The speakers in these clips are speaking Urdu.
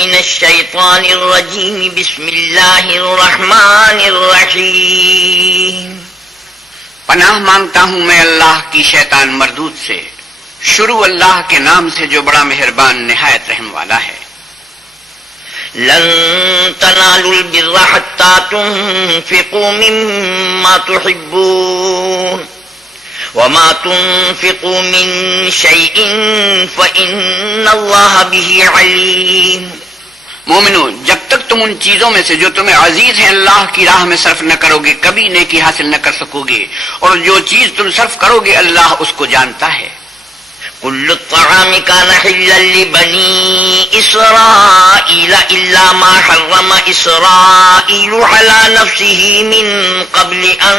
من الشیطان الرجیم بسم اللہ الرحمن الرحیم پناہ مانگتا ہوں میں اللہ کی شیطان مردود سے، شروع اللہ کے نام سے جو بڑا مہربان نہایت رحم والا ہے۔ لن تنالوا البر حتى تنفقوا مما تحبون وما تنفقوا من شيء فإن الله به عليم۔ مومنو، جب تک تم ان چیزوں میں سے جو تمہیں عزیز ہیں اللہ کی راہ میں صرف نہ کرو گے کبھی نیکی حاصل نہ کر سکو گے، اور جو چیز تم صرف کرو گے اللہ اس کو جانتا ہے۔ كل الطعام كان حلا لبني إسرائيل إلا ما حرم إسرائيل على نفسه من قبل أن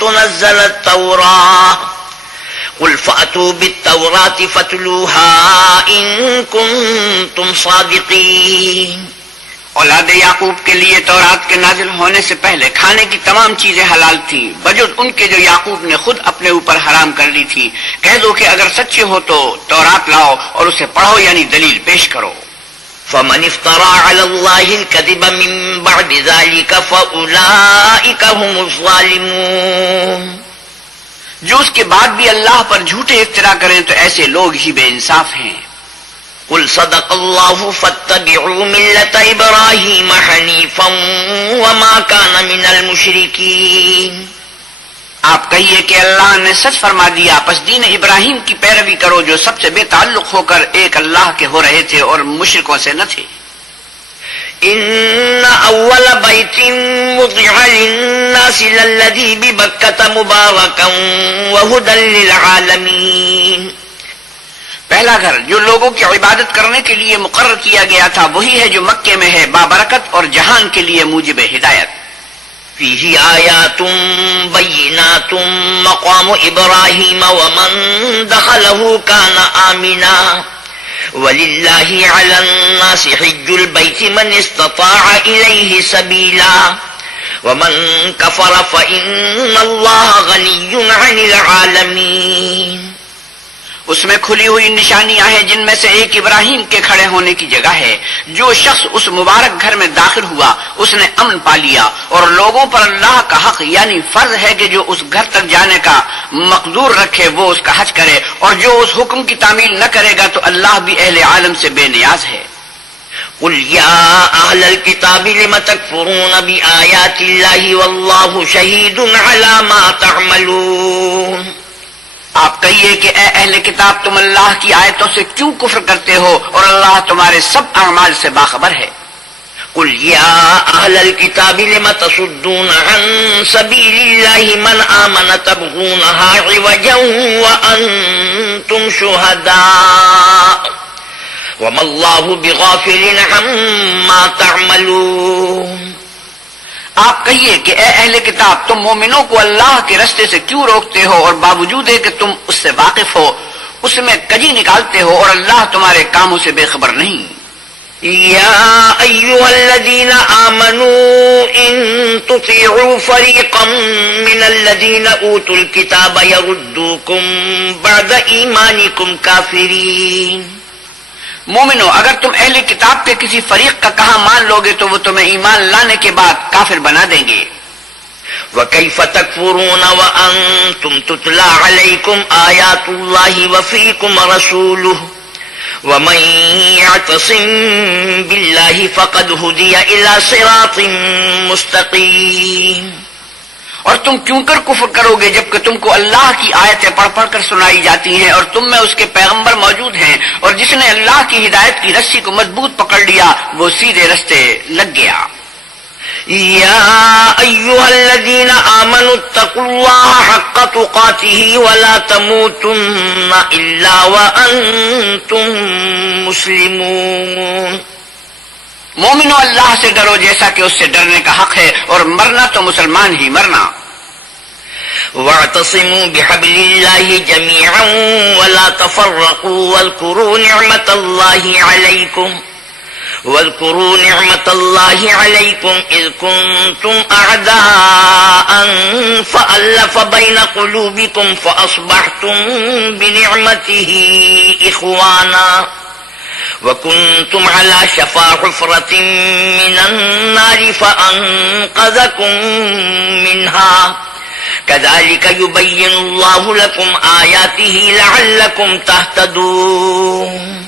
تنزل التوراة قل فأتوا بالتوراة فاتلوها إن كنتم صادقين۔ اولاد یعقوب کے لیے تورات کے نازل ہونے سے پہلے کھانے کی تمام چیزیں حلال تھیں بجز ان کے جو یعقوب نے خود اپنے اوپر حرام کر لی تھی۔ کہہ دو کہ اگر سچے ہو تو تورات لاؤ اور اسے پڑھو، یعنی دلیل پیش کرو۔ فمن افترى على الله الكذب من بعد ذلك فأولئك هم الظالمون۔ جو اس کے بعد بھی اللہ پر جھوٹے افترا کریں تو ایسے لوگ ہی بے انصاف ہیں۔ قل صدق الله فاتبعوا ملة إبراهيم حنيفا وما كان من المشركين۔ آپ کہیے کہ اللہ نے سچ فرما دیا، پس دین ابراہیم کی پیروی کرو جو سب سے بے تعلق ہو کر ایک اللہ کے ہو رہے تھے اور مشرکوں سے نہ تھے۔ ان اول بیت وضع للناس للذی ببکۃ مبارکا وہدی للعالمین۔ پہلا گھر جو لوگوں کی عبادت کرنے کے لیے مقرر کیا گیا تھا وہی ہے جو مکے میں ہے، بابرکت اور جہان کے لیے موجب ہدایت۔ فیہ آیات بینات مقام ابراہیم ومن دخلہ کان آمنا وللہ علی الناس حج البیت من استطاع الیہ سبیلا ومن کفر فإن اللہ غنی عن العالمین۔ اس میں کھلی ہوئی نشانیاں ہیں جن میں سے ایک ابراہیم کے کھڑے ہونے کی جگہ ہے۔ جو شخص اس مبارک گھر میں داخل ہوا اس نے امن پا لیا، اور لوگوں پر اللہ کا حق یعنی فرض ہے کہ جو اس گھر تک جانے کا مقدور رکھے وہ اس کا حج کرے، اور جو اس حکم کی تعمیل نہ کرے گا تو اللہ بھی اہل عالم سے بے نیاز ہے۔ قل یا اہل الکتاب لم تکفرون بآیات اللہ واللہ شہید علی ما تعملون۔ آپ کہیے کہ اے اہل کتاب تم اللہ کی آیتوں سے کیوں کفر کرتے ہو اور اللہ تمہارے سب اعمال سے باخبر ہے۔ قل یا اہل الکتاب لم تصدون عن سبیل اللہ من آمن تبغونها عوجا وانتم شہداء وما اللہ بغافل عما تعملون۔ آپ کہیے کہ اے اہل کتاب تم مومنوں کو اللہ کے رستے سے کیوں روکتے ہو اور باوجود ہے کہ تم اس سے واقف ہو اس میں کجی نکالتے ہو اور اللہ تمہارے کاموں سے بے خبر نہیں۔ یا ایھا الذین آمنوا ان تطیعوا فریقا من الذین اوتوا الکتاب یردوکم بعد ایمانکم کافرین۔ مومنو، اگر تم اہل کتاب کے کسی فریق کا کہا مان لوگے تو وہ تمہیں ایمان لانے کے بعد کافر بنا دیں گے۔ وَكَيْفَ تَكْفُرُونَ وَأَنْتُمْ تُتْلَى عَلَيْكُمْ آيَاتُ اللَّهِ وَفِيكُمْ رَسُولُهُ وَمَنْ يَعْتَصِمْ بِاللَّهِ فَقَدْ هُدِيَ إِلَى صِرَاطٍ مُسْتَقِيمٍ۔ اور تم کیوں کر کفر کرو گے جبکہ تم کو اللہ کی آیتیں پڑھ پڑھ کر سنائی جاتی ہیں اور تم میں اس کے پیغمبر موجود ہیں، اور جس نے اللہ کی ہدایت کی رسی کو مضبوط پکڑ لیا وہ سیدھے رستے لگ گیا۔ یا ایھا الذین آمنوا اتقوا اللہ حق تقاتہ ولا تموتن الا وانتم مسلمون۔ مومنو، اللہ سے ڈرو جیسا کہ اس سے ڈرنے کا حق ہے، اور مرنا تو مسلمان ہی مرنا۔ واعتصموا بحبل اللہ جميعا ولا تفرقوا واذكروا نعمة الله عليكم إذ كنتم أعداء فألف بين قلوبكم فأصبحتم بنعمته إخوانا وَكُنْتُمْ عَلَى شَفَا حُفْرَةٍ مِّنَ النَّارِ فَأَنقَذَكُم مِّنْهَا كَذَلِكَ يُبَيِّنُ اللَّهُ لَكُمْ آيَاتِهِ لَعَلَّكُمْ تَهْتَدُونَ۔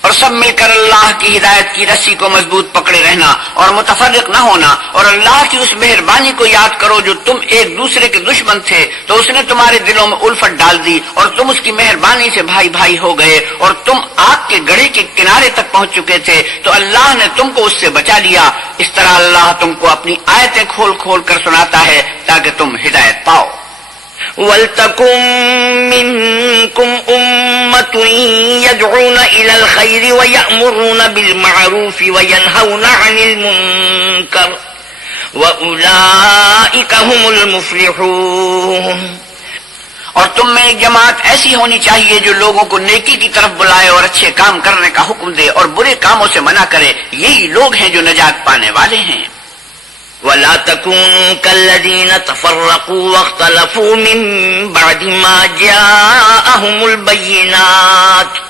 اور سب مل کر اللہ کی ہدایت کی رسی کو مضبوط پکڑے رہنا اور متفرق نہ ہونا، اور اللہ کی اس مہربانی کو یاد کرو جو تم ایک دوسرے کے دشمن تھے تو اس نے تمہارے دلوں میں الفت ڈال دی اور تم اس کی مہربانی سے بھائی بھائی ہو گئے، اور تم آگ کے گڑھے کے کنارے تک پہنچ چکے تھے تو اللہ نے تم کو اس سے بچا لیا۔ اس طرح اللہ تم کو اپنی آیتیں کھول کھول کر سناتا ہے تاکہ تم ہدایت پاؤ۔ وَلْتَكُن مِّنكُمْ أُمَّةٌ يَدْعُونَ إِلَى الْخَيْرِ وَيَأْمُرُونَ بِالْمَعْرُوفِ وَيَنْهَوْنَ عَنِ الْمُنكَرِ وَأُولَئِكَ هُمُ الْمُفْلِحُونَ۔ اور تم میں ایک جماعت ایسی ہونی چاہیے جو لوگوں کو نیکی کی طرف بلائے اور اچھے کام کرنے کا حکم دے اور برے کاموں سے منع کرے، یہی لوگ ہیں جو نجات پانے والے ہیں۔ وَلَا تَكُونُوا كَالَّذِينَ تَفَرَّقُوا وَاخْتَلَفُوا مِن بَعْدِ مَا جَاءَهُمُ الْبَيِّنَاتُ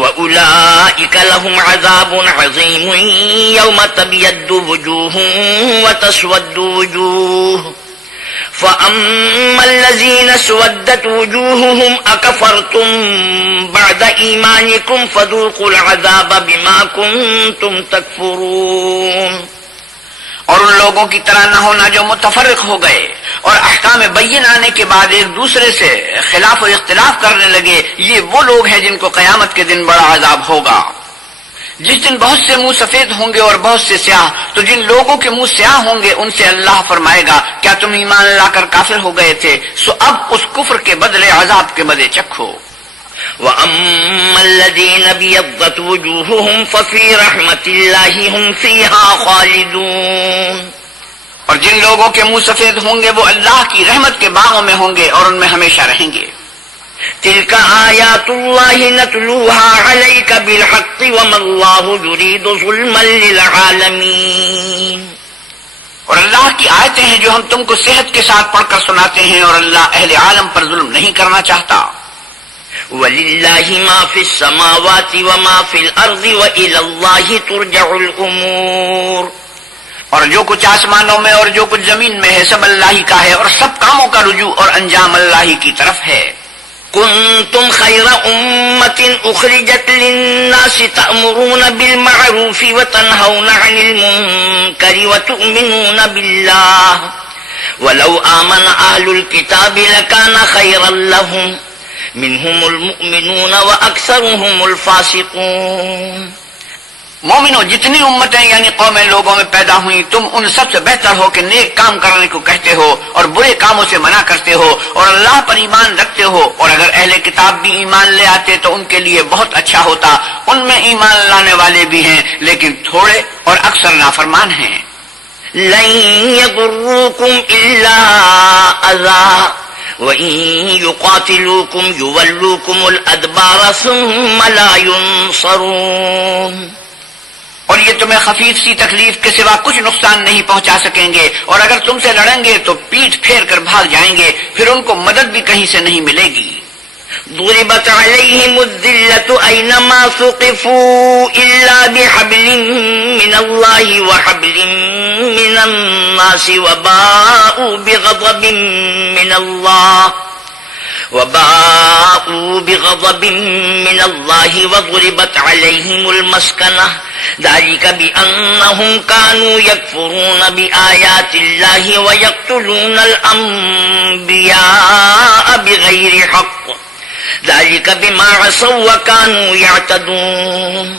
وَأُولَئِكَ لَهُمْ عَذَابٌ عَظِيمٌ يَوْمَ تَبْيَضُّ وُجُوهٌ وَتَسْوَدُّ وُجُوهٌ فَأَمَّا الَّذِينَ اسْوَدَّتْ وُجُوهُهُمْ أَكَفَرْتُم بَعْدَ إِيمَانِكُمْ فَذُوقُوا الْعَذَابَ بِمَا كُنتُمْ تَكْفُرُونَ۔ اور ان لوگوں کی طرح نہ ہونا جو متفرق ہو گئے اور احکام بین آنے کے بعد ایک دوسرے سے خلاف و اختلاف کرنے لگے، یہ وہ لوگ ہیں جن کو قیامت کے دن بڑا عذاب ہوگا۔ جس دن بہت سے منہ سفید ہوں گے اور بہت سے سیاہ، تو جن لوگوں کے منہ سیاہ ہوں گے ان سے اللہ فرمائے گا کیا تم ایمان لا کر کافر ہو گئے تھے؟ سو اب اس کفر کے بدلے عذاب کے مزے چکھو۔ وَأَمَّا الَّذِينَ ابْيَضَّتْ وُجُوهُهُمْ فَفِي رَحْمَةِ اللَّهِ هُمْ فِيهَا خَالِدُونَ۔ اور جن لوگوں کے منہ سفید ہوں گے وہ اللہ کی رحمت کے باغوں میں ہوں گے اور ان میں ہمیشہ رہیں گے۔ تِلْكَ آيَاتُ اللَّهِ نَتْلُوهَا عَلَيْكَ بِالْحَقِّ وَمَا اللَّهُ يُرِيدُ ظُلْمًا لِلْعَالَمِينَ۔ اور اللہ کی آیتیں ہیں جو ہم تم کو صحت کے ساتھ پڑھ کر سناتے ہیں، اور اللہ اہل عالم پر ظلم نہیں کرنا چاہتا۔ وَلِلَّهِ مَا فِي السَّمَاوَاتِ وَمَا فِي الْأَرْضِ وَإِلَى اللَّهِ تُرْجَعُ الْأُمُورُ۔ اور جو کچھ آسمانوں میں اور جو کچھ زمین میں ہے سب اللہ ہی کا ہے، اور سب کاموں کا رجوع اور انجام اللہ ہی کی طرف ہے۔ كُنتُمْ خَيْرَ أُمَّةٍ أُخْرِجَتْ لِلنَّاسِ تَأْمُرُونَ بِالْمَعْرُوفِ وَتَنْهَوْنَ عَنِ الْمُنكَرِ وَتُؤْمِنُونَ بِاللَّهِ وَلَوْ آمَنَ أَهْلُ الْكِتَابِ لَكَانَ خَيْرًا لَّهُمْ مِنْهُمُ الْمُؤْمِنُونَ وَأَكْثَرُهُمُ الْفَاسِقُونَ۔ مومنوں، جتنی امتیں یعنی قومیں لوگوں میں پیدا ہوئیں، تم ان سب سے بہتر ہو کہ نیک کام کرنے کو کہتے ہو اور برے کاموں سے منع کرتے ہو اور اللہ پر ایمان رکھتے ہو، اور اگر اہل کتاب بھی ایمان لے آتے تو ان کے لیے بہت اچھا ہوتا۔ ان میں ایمان لانے والے بھی ہیں لیکن تھوڑے اور اکثر نافرمان ہیں۔ لَن يَضُرُّوكُمْ إِلَّا أَذًى وَإِن يُقَاتِلُوكُمْ يُوَلُّوكُمُ الْأَدْبَارَ ثُمَّ لَا يُنصَرُونَ۔ اور یہ تمہیں خفیف سی تکلیف کے سوا کچھ نقصان نہیں پہنچا سکیں گے، اور اگر تم سے لڑیں گے تو پیٹھ پھیر کر بھاگ جائیں گے، پھر ان کو مدد بھی کہیں سے نہیں ملے گی۔ ضربت عليهم الذلة أينما ثقفوا إلا بحبل من الله وحبل من الناس وباءوا بغضب من الله وضربت عليهم المسكنة ذلك بأنهم كانوا يكفرون بآيات الله ويقتلون الأنبياء بغير حق ذلك بما عصوا وكانوا يعتدون۔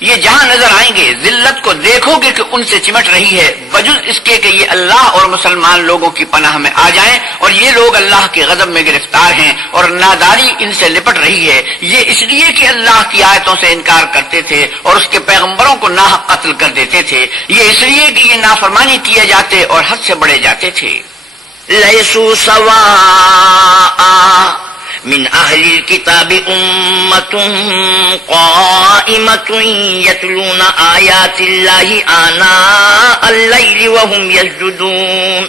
یہ جہاں نظر آئیں گے ذلت کو دیکھو گے کہ ان سے چمٹ رہی ہے، بجز اس کے کہ یہ اللہ اور مسلمان لوگوں کی پناہ میں آ جائیں، اور یہ لوگ اللہ کے غضب میں گرفتار ہیں اور ناداری ان سے لپٹ رہی ہے۔ یہ اس لیے کہ اللہ کی آیتوں سے انکار کرتے تھے اور اس کے پیغمبروں کو ناحق قتل کر دیتے تھے، یہ اس لیے کہ یہ نافرمانی کیے جاتے اور حد سے بڑھے جاتے تھے۔ لیسوا سواء من أهل الكتاب أمة قائمة يتلون آيات الله آناء الليل وهم يسجدون۔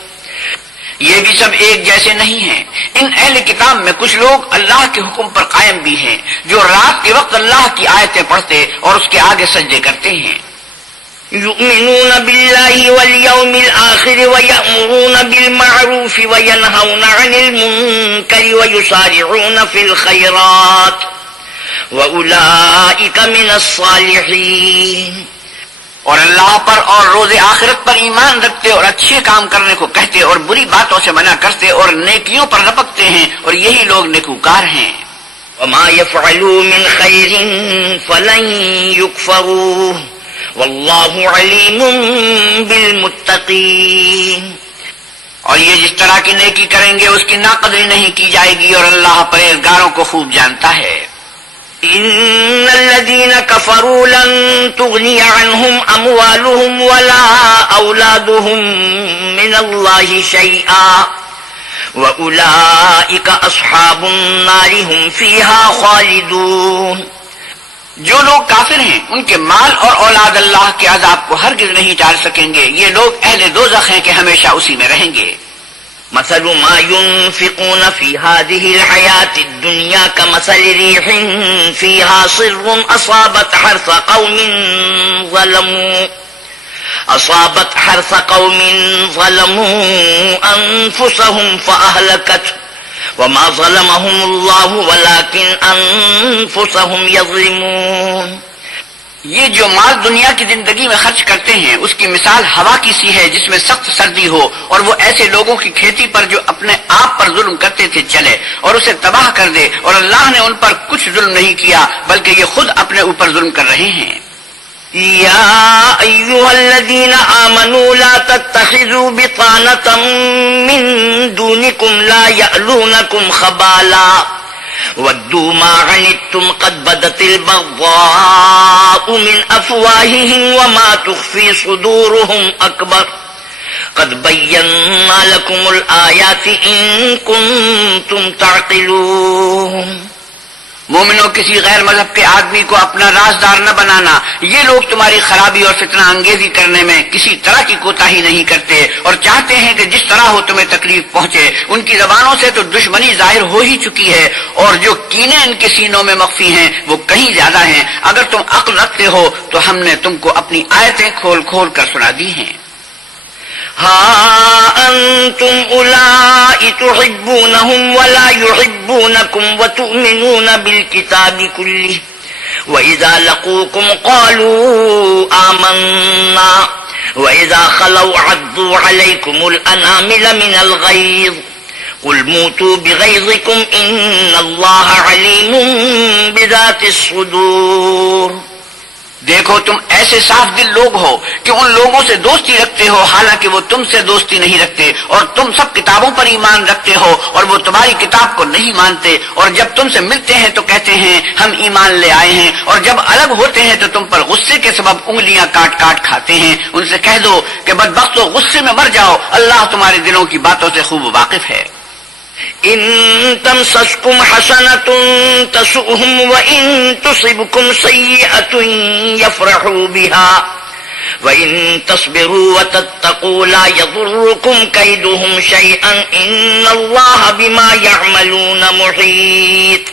یہ بھی سب ایک جیسے نہیں ہیں۔ ان اہل کتاب میں کچھ لوگ اللہ کے حکم پر قائم بھی ہیں، جو رات کے وقت اللہ کی آیتیں پڑھتے اور اس کے آگے سجدے کرتے ہیں۔ يؤمنون بالله واليوم الآخر ويأمرون بالمعروف وينهون عن المنكر ويسارعون في الخيرات وأولئك من الصالحين۔ اور اللہ پر اور روز آخرت پر ایمان رکھتے اور اچھے کام کرنے کو کہتے اور بری باتوں سے منع کرتے اور نیکیوں پر رپکتے ہیں، اور یہی لوگ نیکوکار ہیں۔ وما يفعلوا من خير فلن يكفروه واللہ علیم بالمتقین۔ اور یہ جس طرح کی نیکی کریں گے اس کی ناقدری نہیں کی جائے گی، اور اللہ پرہیزگاروں کو خوب جانتا ہے۔ ان الذین کفروا لن تغنی عنہم اموالہم ولا اولادہم من اللہ شیئا وأولئک اصحاب النار هم فیہا خالدون۔ جو لوگ کافر ہیں ان کے مال اور اولاد اللہ کے عذاب کو ہرگز نہیں ٹال سکیں گے، یہ لوگ اہل دوزخ ہیں کہ ہمیشہ اسی میں رہیں گے۔ مثل ما ينفقون في هذه الحياة الدنيا كمثل ريح فيها صر أصابت حرث قوم ظلموا أنفسهم فأهلكته وما ظلمهم الله ولكن أنفسهم يظلمون۔ یہ جو مال دنیا کی زندگی میں خرچ کرتے ہیں اس کی مثال ہوا کی سی ہے جس میں سخت سردی ہو، اور وہ ایسے لوگوں کی کھیتی پر جو اپنے آپ پر ظلم کرتے تھے چلے اور اسے تباہ کر دے، اور اللہ نے ان پر کچھ ظلم نہیں کیا بلکہ یہ خود اپنے اوپر ظلم کر رہے ہیں۔ یا ایھا الذین آمنوا لا تتخذوا بطانة من دونکم لا یألونکم خبالا ودوا ما عنتم قد بدت البغضاء من افواههم وما تخفي صدورهم اکبر قد بینا لکم الآیات ان کنتم تعقلون۔ مومنوں، کسی غیر مذہب کے آدمی کو اپنا رازدار نہ بنانا، یہ لوگ تمہاری خرابی اور فتنہ انگیزی کرنے میں کسی طرح کی کوتاہی نہیں کرتے اور چاہتے ہیں کہ جس طرح ہو تمہیں تکلیف پہنچے۔ ان کی زبانوں سے تو دشمنی ظاہر ہو ہی چکی ہے، اور جو کینے ان کے سینوں میں مخفی ہیں وہ کہیں زیادہ ہیں۔ اگر تم عقل رکھتے ہو تو ہم نے تم کو اپنی آیتیں کھول کھول کر سنا دی ہیں۔ ہا انتم اولائی تحبونہم ولا یحبونکم وتؤمنون بالکتاب کلہ وَإِذَا لَقُوكُمْ قَالُوا آمَنَّا وَإِذَا خَلَوْا عَضُّوا عَلَيْكُمُ الْأَنَامِلَ مِنَ الْغَيْظِ قُلْ مُوتُوا بِغَيْظِكُمْ إِنَّ اللَّهَ عَلِيمٌ بِذَاتِ الصُّدُورِ۔ دیکھو تم ایسے صاف دل لوگ ہو کہ ان لوگوں سے دوستی رکھتے ہو حالانکہ وہ تم سے دوستی نہیں رکھتے، اور تم سب کتابوں پر ایمان رکھتے ہو اور وہ تمہاری کتاب کو نہیں مانتے، اور جب تم سے ملتے ہیں تو کہتے ہیں ہم ایمان لے آئے ہیں، اور جب الگ ہوتے ہیں تو تم پر غصے کے سبب انگلیاں کاٹ کاٹ کھاتے ہیں۔ ان سے کہہ دو کہ بدبختو غصے میں مر جاؤ، اللہ تمہارے دلوں کی باتوں سے خوب واقف ہے۔ ان تمسسکم حسنۃ تسؤہم وان تصبکم سیئۃ یفرحوا بها وان تصبروا وتتقوا لا یضرکم کیدہم شیئا ان اللہ بما یعملون محیط۔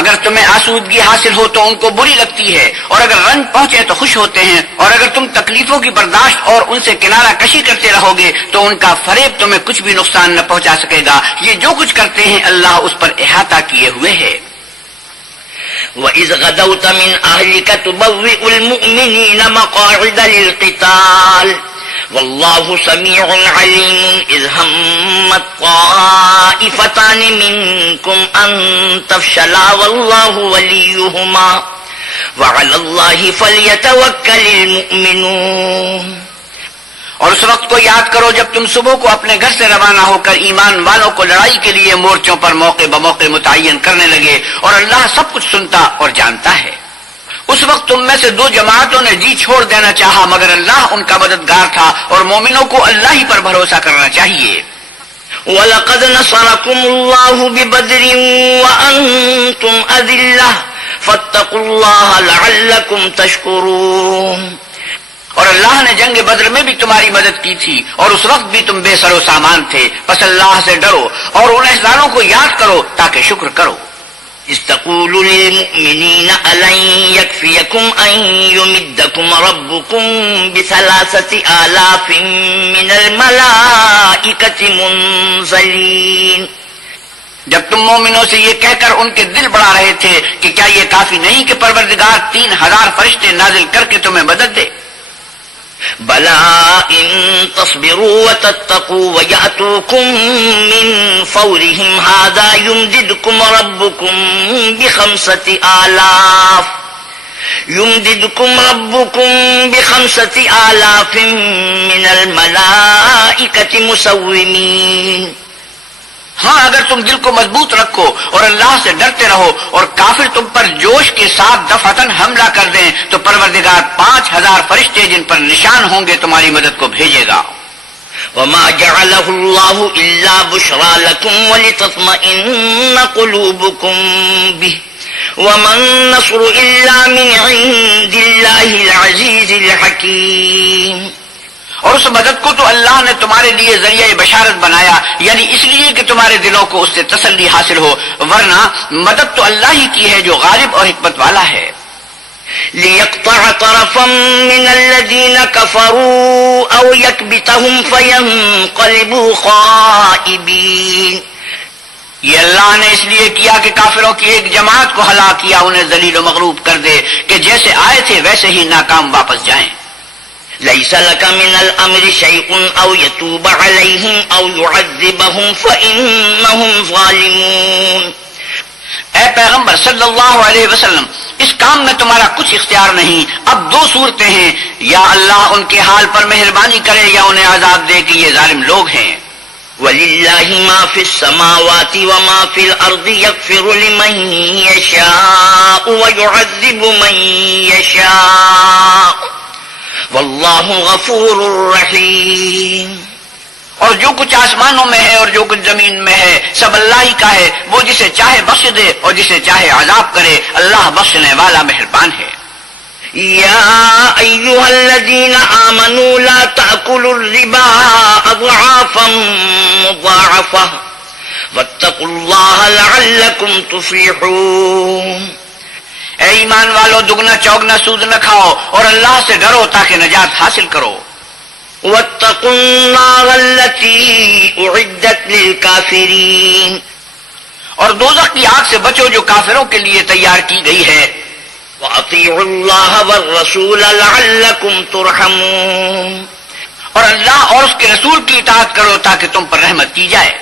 اگر تمہیں آسودگی حاصل ہو تو ان کو بری لگتی ہے، اور اگر رنج پہنچے تو خوش ہوتے ہیں، اور اگر تم تکلیفوں کی برداشت اور ان سے کنارہ کشی کرتے رہو گے تو ان کا فریب تمہیں کچھ بھی نقصان نہ پہنچا سکے گا۔ یہ جو کچھ کرتے ہیں اللہ اس پر احاطہ کیے ہوئے ہے۔ وَإِذْ غَدَوْتَ مِنْ أَهْلِكَ تُبَوِّئُ الْمُؤْمِنِينَ مَقَاعِدَ لِلْقِتَالِ واللہ سمیع علیم اذ ہمت طائفتان منکم ان تفشلا واللہ ولیہما وعلی اللہ فلیتوکل المؤمنون۔ اور اس وقت کو یاد کرو جب تم صبح کو اپنے گھر سے روانہ ہو کر ایمان والوں کو لڑائی کے لیے مورچوں پر موقع بموقع متعین کرنے لگے، اور اللہ سب کچھ سنتا اور جانتا ہے۔ اس وقت تم میں سے دو جماعتوں نے جی چھوڑ دینا چاہا مگر اللہ ان کا مددگار تھا، اور مومنوں کو اللہ ہی پر بھروسہ کرنا چاہیے۔ وَلَقَدْ نَصَرَكُمُ اللَّهُ بِبَدْرٍ وَأَنْتُمْ أَذِلَّةٌ فَاتَّقُوا اللَّهَ لَعَلَّكُمْ تَشْكُرُونَ۔ اور اللہ نے جنگ بدر میں بھی تمہاری مدد کی تھی اور اس وقت بھی تم بے سر و سامان تھے، پس اللہ سے ڈرو اور ان احسانوں کو یاد کرو تاکہ شکر کرو۔ إذ تقول للمؤمنين ألن يكفيكم أن يمدكم ربكم ب3,000 من الملائكة منزلين۔ جب تم مومنوں سے یہ کہہ کر ان کے دل بڑھا رہے تھے کہ کیا یہ کافی نہیں کہ پروردگار 3,000 فرشتے نازل کر کے تمہیں مدد دے؟ بلى إن تصبروا وتتقوا ويأتوكم من فورهم هذا يمددكم ربكم ب5,000 من الملائكة مسومين۔ ہاں اگر تم دل کو مضبوط رکھو اور اللہ سے ڈرتے رہو اور کافر تم پر جوش کے ساتھ دفعتاً حملہ کر دیں تو پروردگار 5,000 فرشتے جن پر نشان ہوں گے تمہاری مدد کو بھیجے گا۔ وما جعله الله إلا بشرى لكم ولتطمئن قلوبكم به وما النصر إلا من عند الله العزيز الحكيم۔ اور اس مدد کو تو اللہ نے تمہارے لیے ذریعہ بشارت بنایا، یعنی اس لیے کہ تمہارے دلوں کو اس سے تسلی حاصل ہو، ورنہ مدد تو اللہ ہی کی ہے جو غالب اور حکمت والا ہے۔ ليقطع طرفا من الذين كفروا أو يكبتهم فينقلبوا خائبين۔ یہ اللہ نے اس لیے کیا کہ کافروں کی ایک جماعت کو ہلاک کیا، انہیں ذلیل و مغلوب کر دے کہ جیسے آئے تھے ویسے ہی ناکام واپس جائیں۔ ليس لك من الأمر شيء أو يتوب عليهم أو يعذبهم فإنهم ظالمون۔ اے پیغمبر صلی اللہ علیہ وسلم، اس کام میں تمہارا کچھ اختیار نہیں۔ اب 2 صورتیں ہیں، یا اللہ ان کے حال پر مہربانی کرے یا انہیں عذاب دے کہ یہ ظالم لوگ ہیں۔ وَلِلَّهِ مَا فِي السَّمَاوَاتِ وَمَا فِي الْأَرْضِ يَغْفِرُ لِمَن يَشَاءُ وَيُعَذِّبُ مَن يَشَاءُ وَاللَّهُ غَفُورٌ رَّحِيمٌ۔ اور جو کچھ آسمانوں میں ہے اور جو کچھ زمین میں ہے سب اللہ ہی کا ہے، وہ جسے چاہے بخش دے اور جسے چاہے عذاب کرے، اللہ بخشنے والا مہربان ہے۔ يا أيها الذين آمنوا لا تأكلوا الربا أضعافا مضاعفة واتقوا الله لعلكم تفلحون۔ اے ایمان والو، دگنا چوگنا سود نہ کھاؤ اور اللہ سے ڈرو تاکہ نجات حاصل کرو۔ واتقوا النار التي أعدت للكافرين۔ اور دوزخ کی آگ سے بچو جو کافروں کے لیے تیار کی گئی ہے۔ وَأَطِيعُوا اللَّهَ وَالرَّسُولَ لَعَلَّكُمْ تُرْحَمُونَ۔ اور اللہ اور اس کے رسول کی اطاعت کرو تاکہ تم پر رحمت کی جائے۔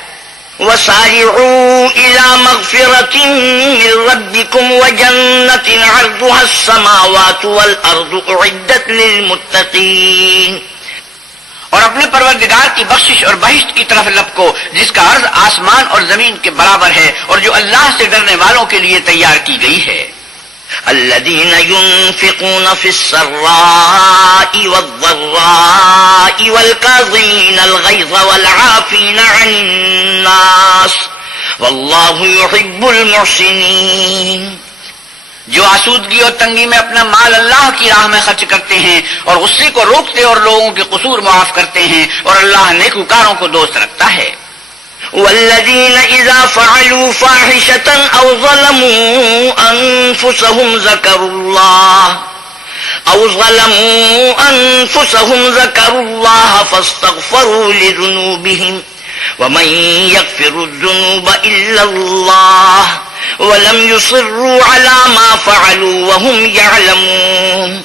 وَسَارِعُوا إِلَى مَغْفِرَةٍ مِّن رَّبِّكُمْ وَجَنَّةٍ عَرْضُهَا السَّمَاوَاتُ وَالْأَرْضُ أُعِدَّتْ لِلْمُتَّقِينَ۔ اور اپنے پروردگار کی بخشش اور بہشت کی طرف لپکو جس کا عرض آسمان اور زمین کے برابر ہے اور جو اللہ سے ڈرنے والوں کے لیے تیار کی گئی ہے۔ الذين ينفقون في السراء والضراء والكاظمين الغيظ والعافين عن الناس والله يحب المحسنين۔ جو آسودگی اور تنگی میں اپنا مال اللہ کی راہ میں خرچ کرتے ہیں اور غصے کو روکتے اور لوگوں کے قصور معاف کرتے ہیں، اور اللہ نیکوکاروں کو دوست رکھتا ہے۔ والذين إذا فعلوا فاحشة أو ظلموا أنفسهم ذكروا الله فاستغفروا لذنوبهم ومن يغفر الذنوب إلا الله ولم يصروا على ما فعلوا وهم يعلمون۔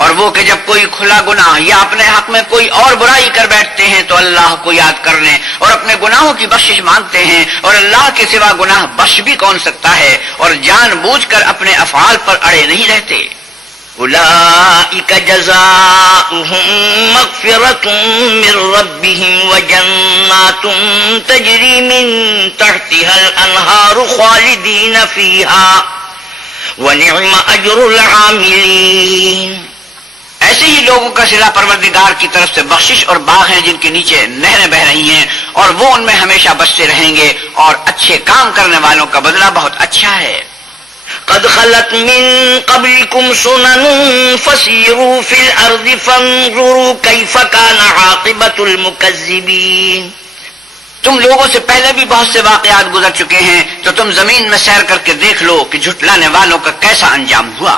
اور وہ کہ جب کوئی کھلا گناہ یا اپنے حق میں کوئی اور برائی کر بیٹھتے ہیں تو اللہ کو یاد کرنے اور اپنے گناہوں کی بخشش مانگتے ہیں، اور اللہ کے سوا گناہ بخش بھی کون سکتا ہے، اور جان بوجھ کر اپنے افعال پر اڑے نہیں رہتے۔ أولئك جزاؤهم مغفرة من ربهم وجنات تجري من تحتها الأنهار خالدين فيها ونعم أجر العاملين۔ ایسے ہی لوگوں کا صلہ پروردگار کی طرف سے بخشش اور باغ ہیں جن کے نیچے نہریں بہ رہی ہیں، اور وہ ان میں ہمیشہ بستے رہیں گے، اور اچھے کام کرنے والوں کا بدلہ بہت اچھا ہے۔ قد خلت من قبلكم سنن فسيروا في الأرض فانظروا كيف كان عاقبة المكذبين. تم لوگوں سے پہلے بھی بہت سے واقعات گزر چکے ہیں تو تم زمین میں سیر کر کے دیکھ لو کہ جھٹلانے والوں کا کیسا انجام ہوا.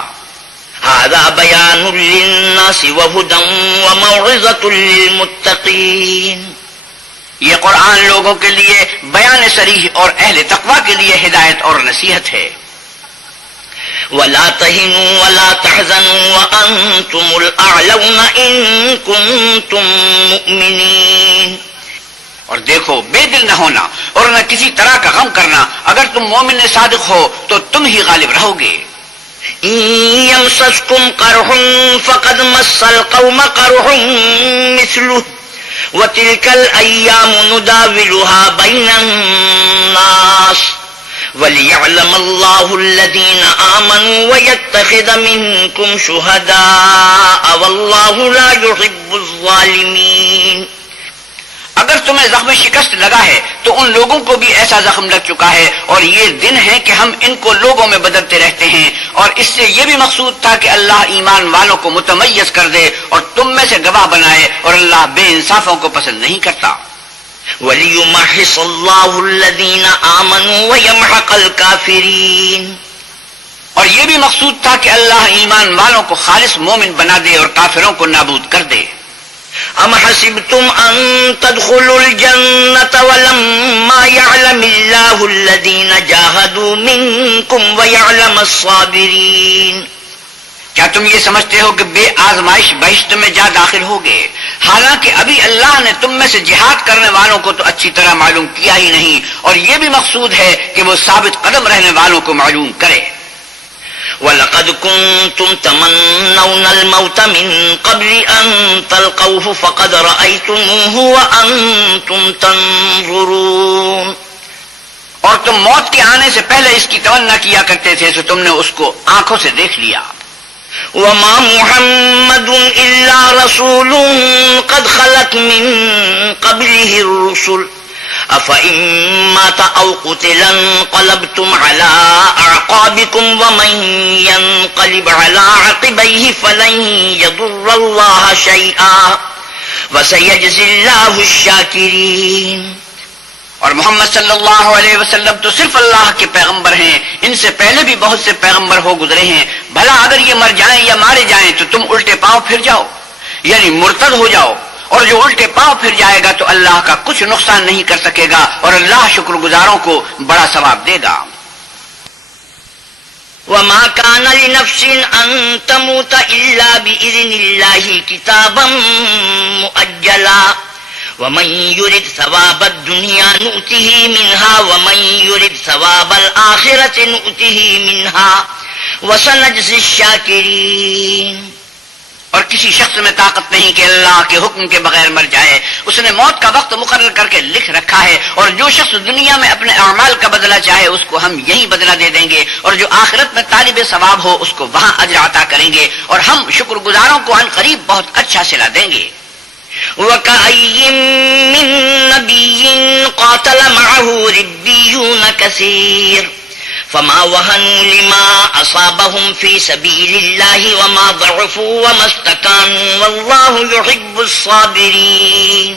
هذا بيان للناس وهدى وموعظة للمتقين. یہ قرآن لوگوں کے لیے بیان صریح اور اہل تقوی کے لیے ہدایت اور نصیحت ہے. ولا تهنوا ولا تحزنوا وأنتم الأعلون إن كنتم مؤمنين. اور دیکھو بے دل نہ ہونا اور نہ کسی طرح کا غم کرنا، اگر تم مومن صادق ہو تو تم ہی غالب رہو گے. إن يمسسكم قرح فقد مس القوم قرح مثله وتلك الأيام نداولها بين الناس وليعلم الله الذين آمنوا ويتخذ منكم شهداء والله لا يحب الظالمين. اگر تمہیں زخم شکست لگا ہے تو ان لوگوں کو بھی ایسا زخم لگ چکا ہے، اور یہ دن ہے کہ ہم ان کو لوگوں میں بدلتے رہتے ہیں، اور اس سے یہ بھی مقصود تھا کہ اللہ ایمان والوں کو متمیز کر دے اور تم میں سے گواہ بنائے، اور اللہ بے انصافوں کو پسند نہیں کرتا. وَلِيُمَحِّصَ اللَّهُ الَّذِينَ آمَنُوا وَيَمْحَقَ الْكَافِرِينَ. اور یہ بھی مقصود تھا کہ اللہ ایمان والوں کو خالص مومن بنا دے اور کافروں کو نابود کر دے. أَمْ حَسِبْتُمْ أَن تَدْخُلُوا الْجَنَّةَ وَلَمَّا يَعْلَمِ اللَّهُ الَّذِينَ جَاهَدُوا مِنكُمْ وَيَعْلَمَ الصَّابِرِينَ. کیا تم یہ سمجھتے ہو کہ بے آزمائش بہشت میں جا داخل ہوگے، حالانکہ ابھی اللہ نے تم میں سے جہاد کرنے والوں کو تو اچھی طرح معلوم کیا ہی نہیں، اور یہ بھی مقصود ہے کہ وہ ثابت قدم رہنے والوں کو معلوم کرے. وَلَقَدْ كُنْتُمْ تَمَنَّوْنَ الْمَوْتَ مِنْ قَبْلِ أَنْ تَلْقَوْهُ فَقَدْ رَأَيْتُمُوهُ وَأَنْتُمْ تَنْظُرُونَ. اور تم موت کے آنے سے پہلے اس کی تمنا کیا کرتے تھے تو تم نے اس کو آنکھوں سے دیکھ لیا. وَمَا مُحَمَّدٌ إِلَّا رَسُولٌ قَدْ خَلَتْ مِنْ قَبْلِهِ الرُّسُلُ أَفَإِن مَّاتَ أَوْ قُتِلَ انقَلَبْتُمْ عَلَىٰ أَعْقَابِكُمْ وَمَن يَنقَلِبْ عَلَىٰ عَقِبَيْهِ فَلَن يَضُرَّ اللَّهَ شَيْئًا وَسَيَجْزِي اللَّهُ الشَّاكِرِينَ. اور محمد صلی اللہ علیہ وسلم تو صرف اللہ کے پیغمبر ہیں، ان سے پہلے بھی بہت سے پیغمبر ہو گزرے ہیں. بھلا اگر یہ مر جائیں یا مارے جائیں تو تم الٹے پاؤں پھر جاؤ، یعنی مرتد ہو جاؤ، اور جو الٹے پاؤں پھر جائے گا تو اللہ کا کچھ نقصان نہیں کر سکے گا، اور اللہ شکر گزاروں کو بڑا ثواب دے گا. وَمَا كَانَ لِنَفْسٍ أَن تَمُوتَ إِلَّا بِإِذْنِ اللَّهِ كِتَابًا مُؤَجَّلًا وَمَن يُرِدْ ثَوَابَ الدُّنْيَا نُؤْتِهِ مِنْهَا وَمَن يُرِدْ ثَوَابَ الْآخِرَةِ نُؤْتِهِ مِنْهَا وَسَنَجْزِي الشَّاكِرِينَ. اور کسی شخص میں طاقت نہیں کہ اللہ کے حکم کے بغیر مر جائے، اس نے موت کا وقت مقرر کر کے لکھ رکھا ہے، اور جو شخص دنیا میں اپنے اعمال کا بدلہ چاہے اس کو ہم یہی بدلہ دے دیں گے، اور جو آخرت میں طالب ثواب ہو اس کو وہاں اجر عطا کریں گے، اور ہم شکر گزاروں کو عن قریب بہت اچھا صلہ دیں گے. وَكَأَيٍّ مِّن نَّبِيٍّ قَاتَلَ مَعَهُ رِبِّيُّونَ كَثِيرٌ فَمَا وَهَنُوا لِمَا أَصَابَهُمْ فِي سَبِيلِ اللَّهِ وَمَا ضَعُفُوا وَمَا اسْتَكَانُوا وَاللَّهُ يُحِبُّ الصَّابِرِينَ.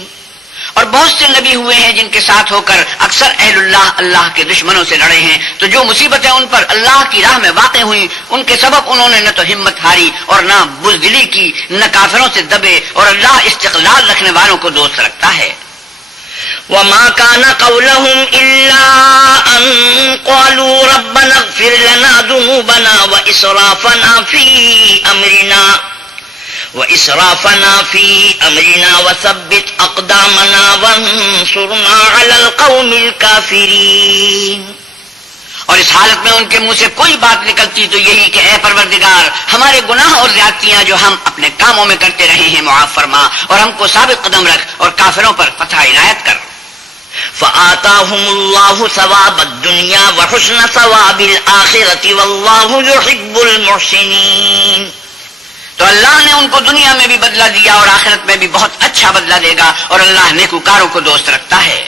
اور بہت سے نبی ہوئے ہیں جن کے ساتھ ہو کر اکثر اہل اللہ کے دشمنوں سے لڑے ہیں، تو جو مصیبتیں ان پر اللہ کی راہ میں واقع ہوئیں ان کے سبب انہوں نے نہ تو ہمت ہاری اور نہ بزدلی کی، نہ کافروں سے دبے، اور اللہ استقلال رکھنے والوں کو دوست رکھتا ہے. وَمَا كَانَ قَوْلَهُمْ إِلَّا أَن قَالُوا رَبَّنَا اغْفِرْ لَنَا ذُنُوبَنَا وَإِسْرَافَنَا فِي أَمْرِنَا وَثَبِّتْ أَقْدَامَنَا وَانصُرْنَا عَلَى الْقَوْمِ الْكَافِرِينَ. اور اس حالت میں ان کے منہ سے کوئی بات نکلتی تو یہی کہ اے پروردگار، ہمارے گناہ اور زیادتیاں جو ہم اپنے کاموں میں کرتے رہے ہیں معاف فرما، اور ہم کو ثابت قدم رکھ اور کافروں پر فتح عنایت کر. فَآتَاهُمُ اللَّهُ ثَوَابَ الدُّنْيَا وَحُسْنَ ثَوَابِ الْآخِرَةِ وَاللَّهُ يُحِبُّ الْمُحْسِنِينَ. تو اللہ نے ان کو دنیا میں بھی بدلہ دیا اور آخرت میں بھی بہت اچھا بدلہ دے گا، اور اللہ نیکوکاروں کو دوست رکھتا ہے.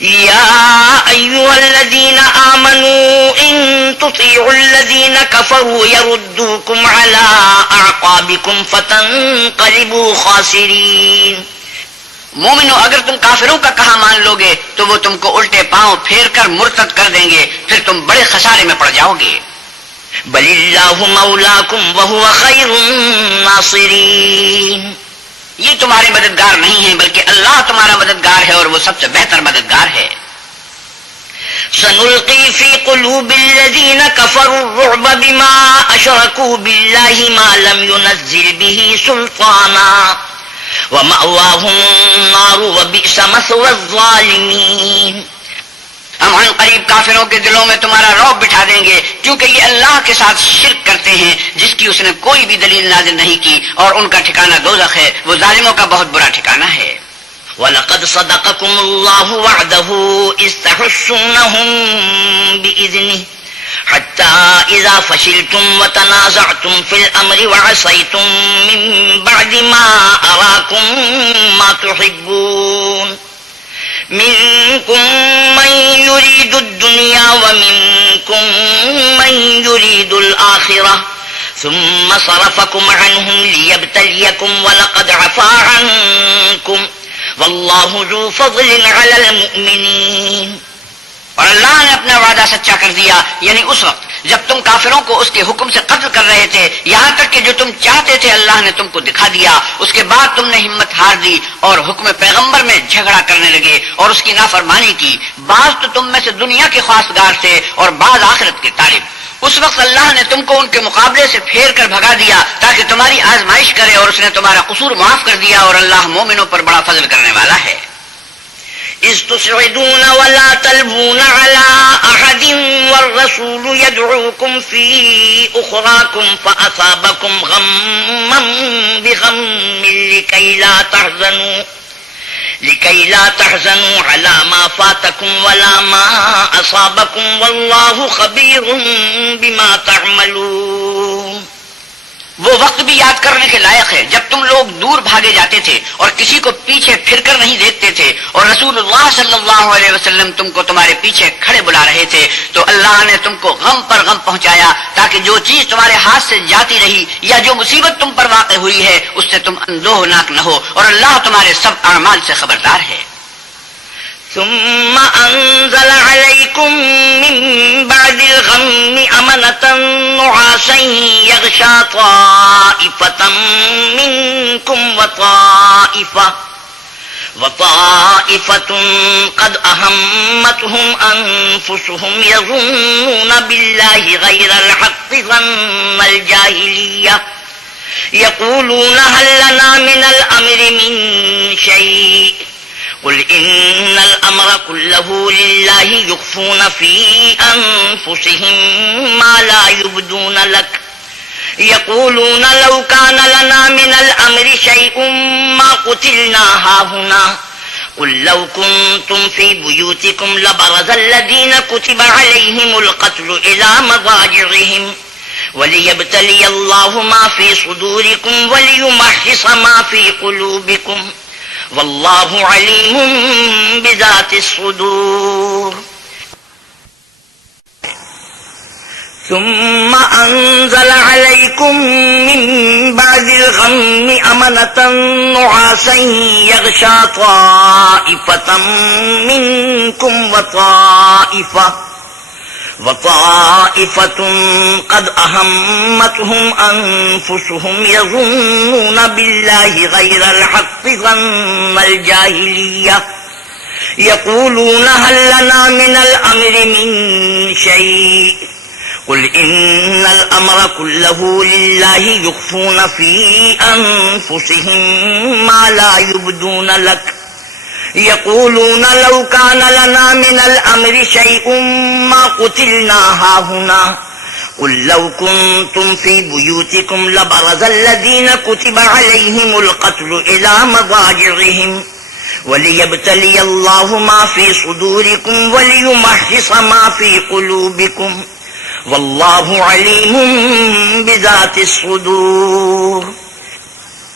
يا أيها الذين آمنوا إن تطيعوا الذين كفروا يردوكم على أعقابكم فتنقلبوا خاسرين. مومنو، اگر تم کافروں کا کہا مان لو گے تو وہ تم کو الٹے پاؤں پھیر کر مرتد کر دیں گے، پھر تم بڑے خسارے میں پڑ جاؤ گے. بل اللہ مولاکم وہو خیر الناصرین. یہ تمہارے مددگار نہیں ہیں بلکہ اللہ تمہارا مددگار ہے اور وہ سب سے بہتر مددگار ہے. سنلقی فی قلوب الذین کفروا الرعب بما اشرکوا باللہ ما لم ينزل به سلطانا ومأواهم النار وبئس مثوى الظالمین. ہم عن قریب کافروں کے دلوں میں تمہارا رعب بٹھا دیں گے کیونکہ یہ اللہ کے ساتھ شرک کرتے ہیں جس کی اس نے کوئی بھی دلیل نازل نہیں کی، اور ان کا ٹھکانہ دوزخ ہے، وہ ظالموں کا بہت برا ٹھکانہ ہے. وَلَقَدْ صَدَقَكُمُ اللَّهُ وَعْدَهُ إِذْ تَحُسُّونَهُم بِإِذْنِهِ حَتَّى إِذَا فَشِلْتُمْ وَتَنَازَعْتُمْ فِي الْأَمْرِ وَعَصَيْتُمْ مِن بَعْدِ مَا أَرَاكُم مَّا تُحِبُّونَ مِنكُم مَّن يُرِيدُ الدُّنْيَا وَمِنكُم مَّن يُرِيدُ الْآخِرَةَ ثُمَّ صَرَفَكُمْ عَنْهُمْ لِيَبْتَلِيَكُمْ وَلَقَدْ عَفَا عَنكُمْ واللہ ذو فضل علی المؤمنین. اور اللہ نے اپنا وعدہ سچا کر دیا، یعنی اس وقت جب تم کافروں کو اس کے حکم سے قتل کر رہے تھے، یہاں تک کہ جو تم چاہتے تھے اللہ نے تم کو دکھا دیا. اس کے بعد تم نے ہمت ہار دی اور حکم پیغمبر میں جھگڑا کرنے لگے اور اس کی نافرمانی کی. بعض تو تم میں سے دنیا کے خواستگار تھے اور بعض آخرت کے طالب. اس وقت اللہ نے تم کو ان کے مقابلے سے پھیر کر بھگا دیا تاکہ تمہاری آزمائش کرے، اور اس نے تمہارا قصور معاف کر دیا، اور اللہ مومنوں پر بڑا فضل کرنے والا ہے. اذ تسعدون ولا تلبون على احد والرسول يدعوكم في اخراكم فاصابكم غما بغم لكي لا تحزنوا على ما فاتكم ولا ما اصابكم والله خبير بما تعملون. وہ وقت بھی یاد کرنے کے لائق ہے جب تم لوگ دور بھاگے جاتے تھے اور کسی کو پیچھے پھر کر نہیں دیکھتے تھے، اور رسول اللہ صلی اللہ علیہ وسلم تم کو تمہارے پیچھے کھڑے بلا رہے تھے، تو اللہ نے تم کو غم پر غم پہنچایا تاکہ جو چیز تمہارے ہاتھ سے جاتی رہی یا جو مصیبت تم پر واقع ہوئی ہے اس سے تم اندوہناک نہ ہو، اور اللہ تمہارے سب اعمال سے خبردار ہے. ثم أنزل عليكم من بعد الغم أمنة نعاسا يغشى طائفة منكم وطائفة قد أهمتهم أنفسهم يظنون بالله غير الحق ظن الجاهلية يقولون هل لنا من الأمر من شيء قل إن الأمر كله لله يخفون في أنفسهم ما لا يبدون لك يقولون لو كان لنا من الأمر شيء ما قتلنا هاهنا قل لو كنتم في بيوتكم لبرز الذين كتب عليهم القتل إلى مضاجعهم وليبتلي الله ما في صدوركم وليمحص ما في قلوبكم واللہ علیم بذات الصدور. ثم انزل علیکم من بعد الغم امنة نعاسا یغشى طائفة منکم وطائفة قد أهمتهم أنفسهم يظنون بالله غير الحق ظن الجاهلية يقولون هل لنا من الأمر من شيء قل إن الأمر كله لله يخفون في أنفسهم ما لا يبدون لك يقولون لو كان لنا من الأمر شيء ما قتلنا هاهنا قل لو كنتم في بيوتكم لبرز الذين كتب عليهم القتل إلى مضاجعهم وليبتلي الله ما في صدوركم وليمحص ما في قلوبكم والله عليم بذات الصدور.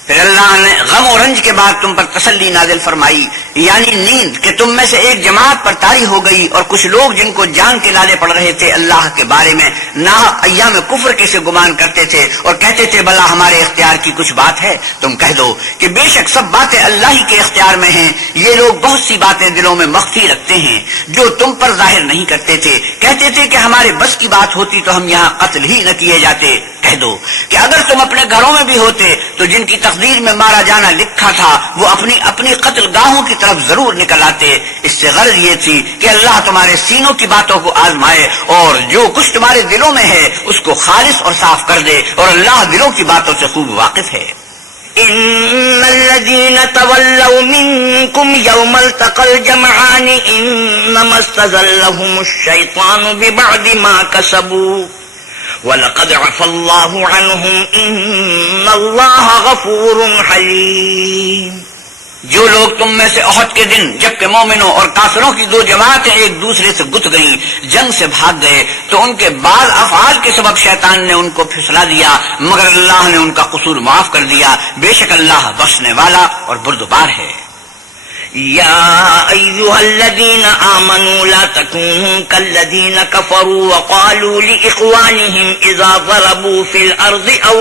پھر اللہ نے غم و رنج کے بعد تم پر تسلی نازل فرمائی، یعنی نیند، کہ تم میں سے ایک جماعت پر طاری ہو گئی، اور کچھ لوگ جن کو جان کے لالے پڑ رہے تھے اللہ کے بارے میں ناحق ایام کفر کے سے گمان کرتے تھے اور کہتے تھے بھلا ہمارے اختیار کی کچھ بات ہے؟ تم کہہ دو کہ بے شک سب باتیں اللہ ہی کے اختیار میں ہیں، یہ لوگ بہت سی باتیں دلوں میں مخفی رکھتے ہیں جو تم پر ظاہر نہیں کرتے تھے، کہتے تھے کہ ہمارے بس کی بات ہوتی تو ہم یہاں قتل ہی نہ کیے جاتے۔ کہہ دو کہ اگر تم اپنے گھروں میں بھی ہوتے تو جن کی تقدیر میں مارا جانا لکھا تھا وہ اپنی قتل گاہوں کی طرف ضرور نکل آتے۔ اس سے غرض یہ تھی کہ اللہ تمہارے سینوں کی باتوں کو آزمائے اور جو کچھ تمہارے دلوں میں ہے اس کو خالص اور صاف کر دے، اور اللہ دلوں کی باتوں سے خوب واقف ہے۔ إن الذين تولوا منكم يوم التقى الجمعان إنما استزلهم الشيطان ببعض ما كسبوا وَلَقَدْ عَفَا اللَّهُ عَنْهُمْ إِنَّ اللَّهَ غَفُورٌ حَلِيمٌ۔ جو لوگ تم میں سے احد کے دن جبکہ مومنوں اور کافروں کی دو جماعتیں ایک دوسرے سے گت گئیں، جنگ سے بھاگ گئے، تو ان کے بعض افعال کے سبب شیطان نے ان کو پھسلا دیا، مگر اللہ نے ان کا قصور معاف کر دیا، بے شک اللہ بخشنے والا اور بردبار ہے۔ يا أيها الذين آمنوا لا تكونوا كالذين كفروا وقالوا لإخوانهم إذا ضربوا في الأرض أو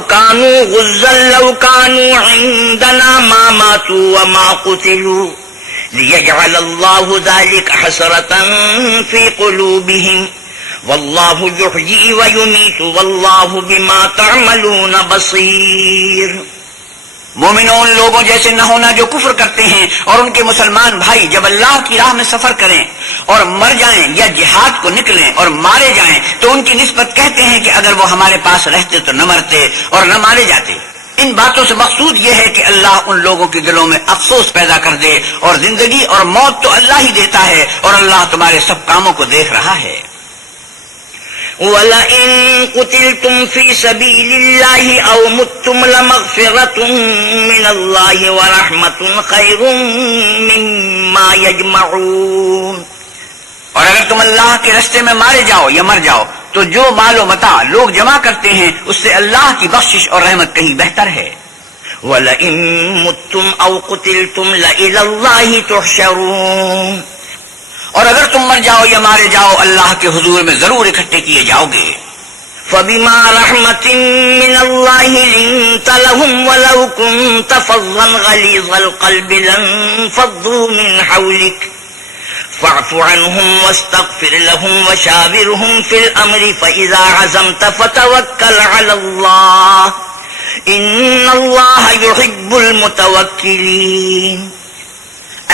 كانوا غزا لو كانوا عندنا ما ماتوا وما قتلوا ليجعل الله ذلك حسرة في قلوبهم والله يحيي ويميت والله بما تعملون بصير۔ مومنوں، ان لوگوں جیسے نہ ہونا جو کفر کرتے ہیں اور ان کے مسلمان بھائی جب اللہ کی راہ میں سفر کریں اور مر جائیں یا جہاد کو نکلیں اور مارے جائیں تو ان کی نسبت کہتے ہیں کہ اگر وہ ہمارے پاس رہتے تو نہ مرتے اور نہ مارے جاتے۔ ان باتوں سے مقصود یہ ہے کہ اللہ ان لوگوں کے دلوں میں افسوس پیدا کر دے، اور زندگی اور موت تو اللہ ہی دیتا ہے اور اللہ تمہارے سب کاموں کو دیکھ رہا ہے۔ وَلَئِن قُتِلْتُمْ فِي سَبِيلِ اللَّهِ أَوْ مُتُّمْ لَمَغْفِرَةٌ مِّنَ اللَّهِ وَرَحْمَةٌ خَيْرٌ مِّمَّا يَجْمَعُونَ۔ اور اگر تم اللہ کے رستے میں مارے جاؤ یا مر جاؤ تو جو مال و متاع لوگ جمع کرتے ہیں اس سے اللہ کی بخشش اور رحمت کہیں بہتر ہے۔ وَلَئِن مُتُّمْ أَوْ قُتِلْتُمْ لَإِلَى اللَّهِ تُحْشَرُونَ۔ اور اگر تم مر جاؤ یا مارے جاؤ اللہ کے حضور میں ضرور اکٹھے کیے جاؤ گے۔ فَبِمَا رَحْمَةٍ مِّنَ اللَّهِ لِنتَ لَهُمْ وَلَوْ كُنتَ فَظًّا غَلِيظَ الْقَلْبِ لَانفَضُّوا مِنْ حَوْلِكَ فَاعْفُ عَنْهُمْ وَاسْتَغْفِرْ لَهُمْ وَشَاوِرْهُمْ فِي الْأَمْرِ فَإِذَا عَزَمْتَ فَتَوَكَّلْ عَلَى اللَّهِ إِنَّ اللَّهَ يُحِبُّ الْمُتَوَكِّلِينَ۔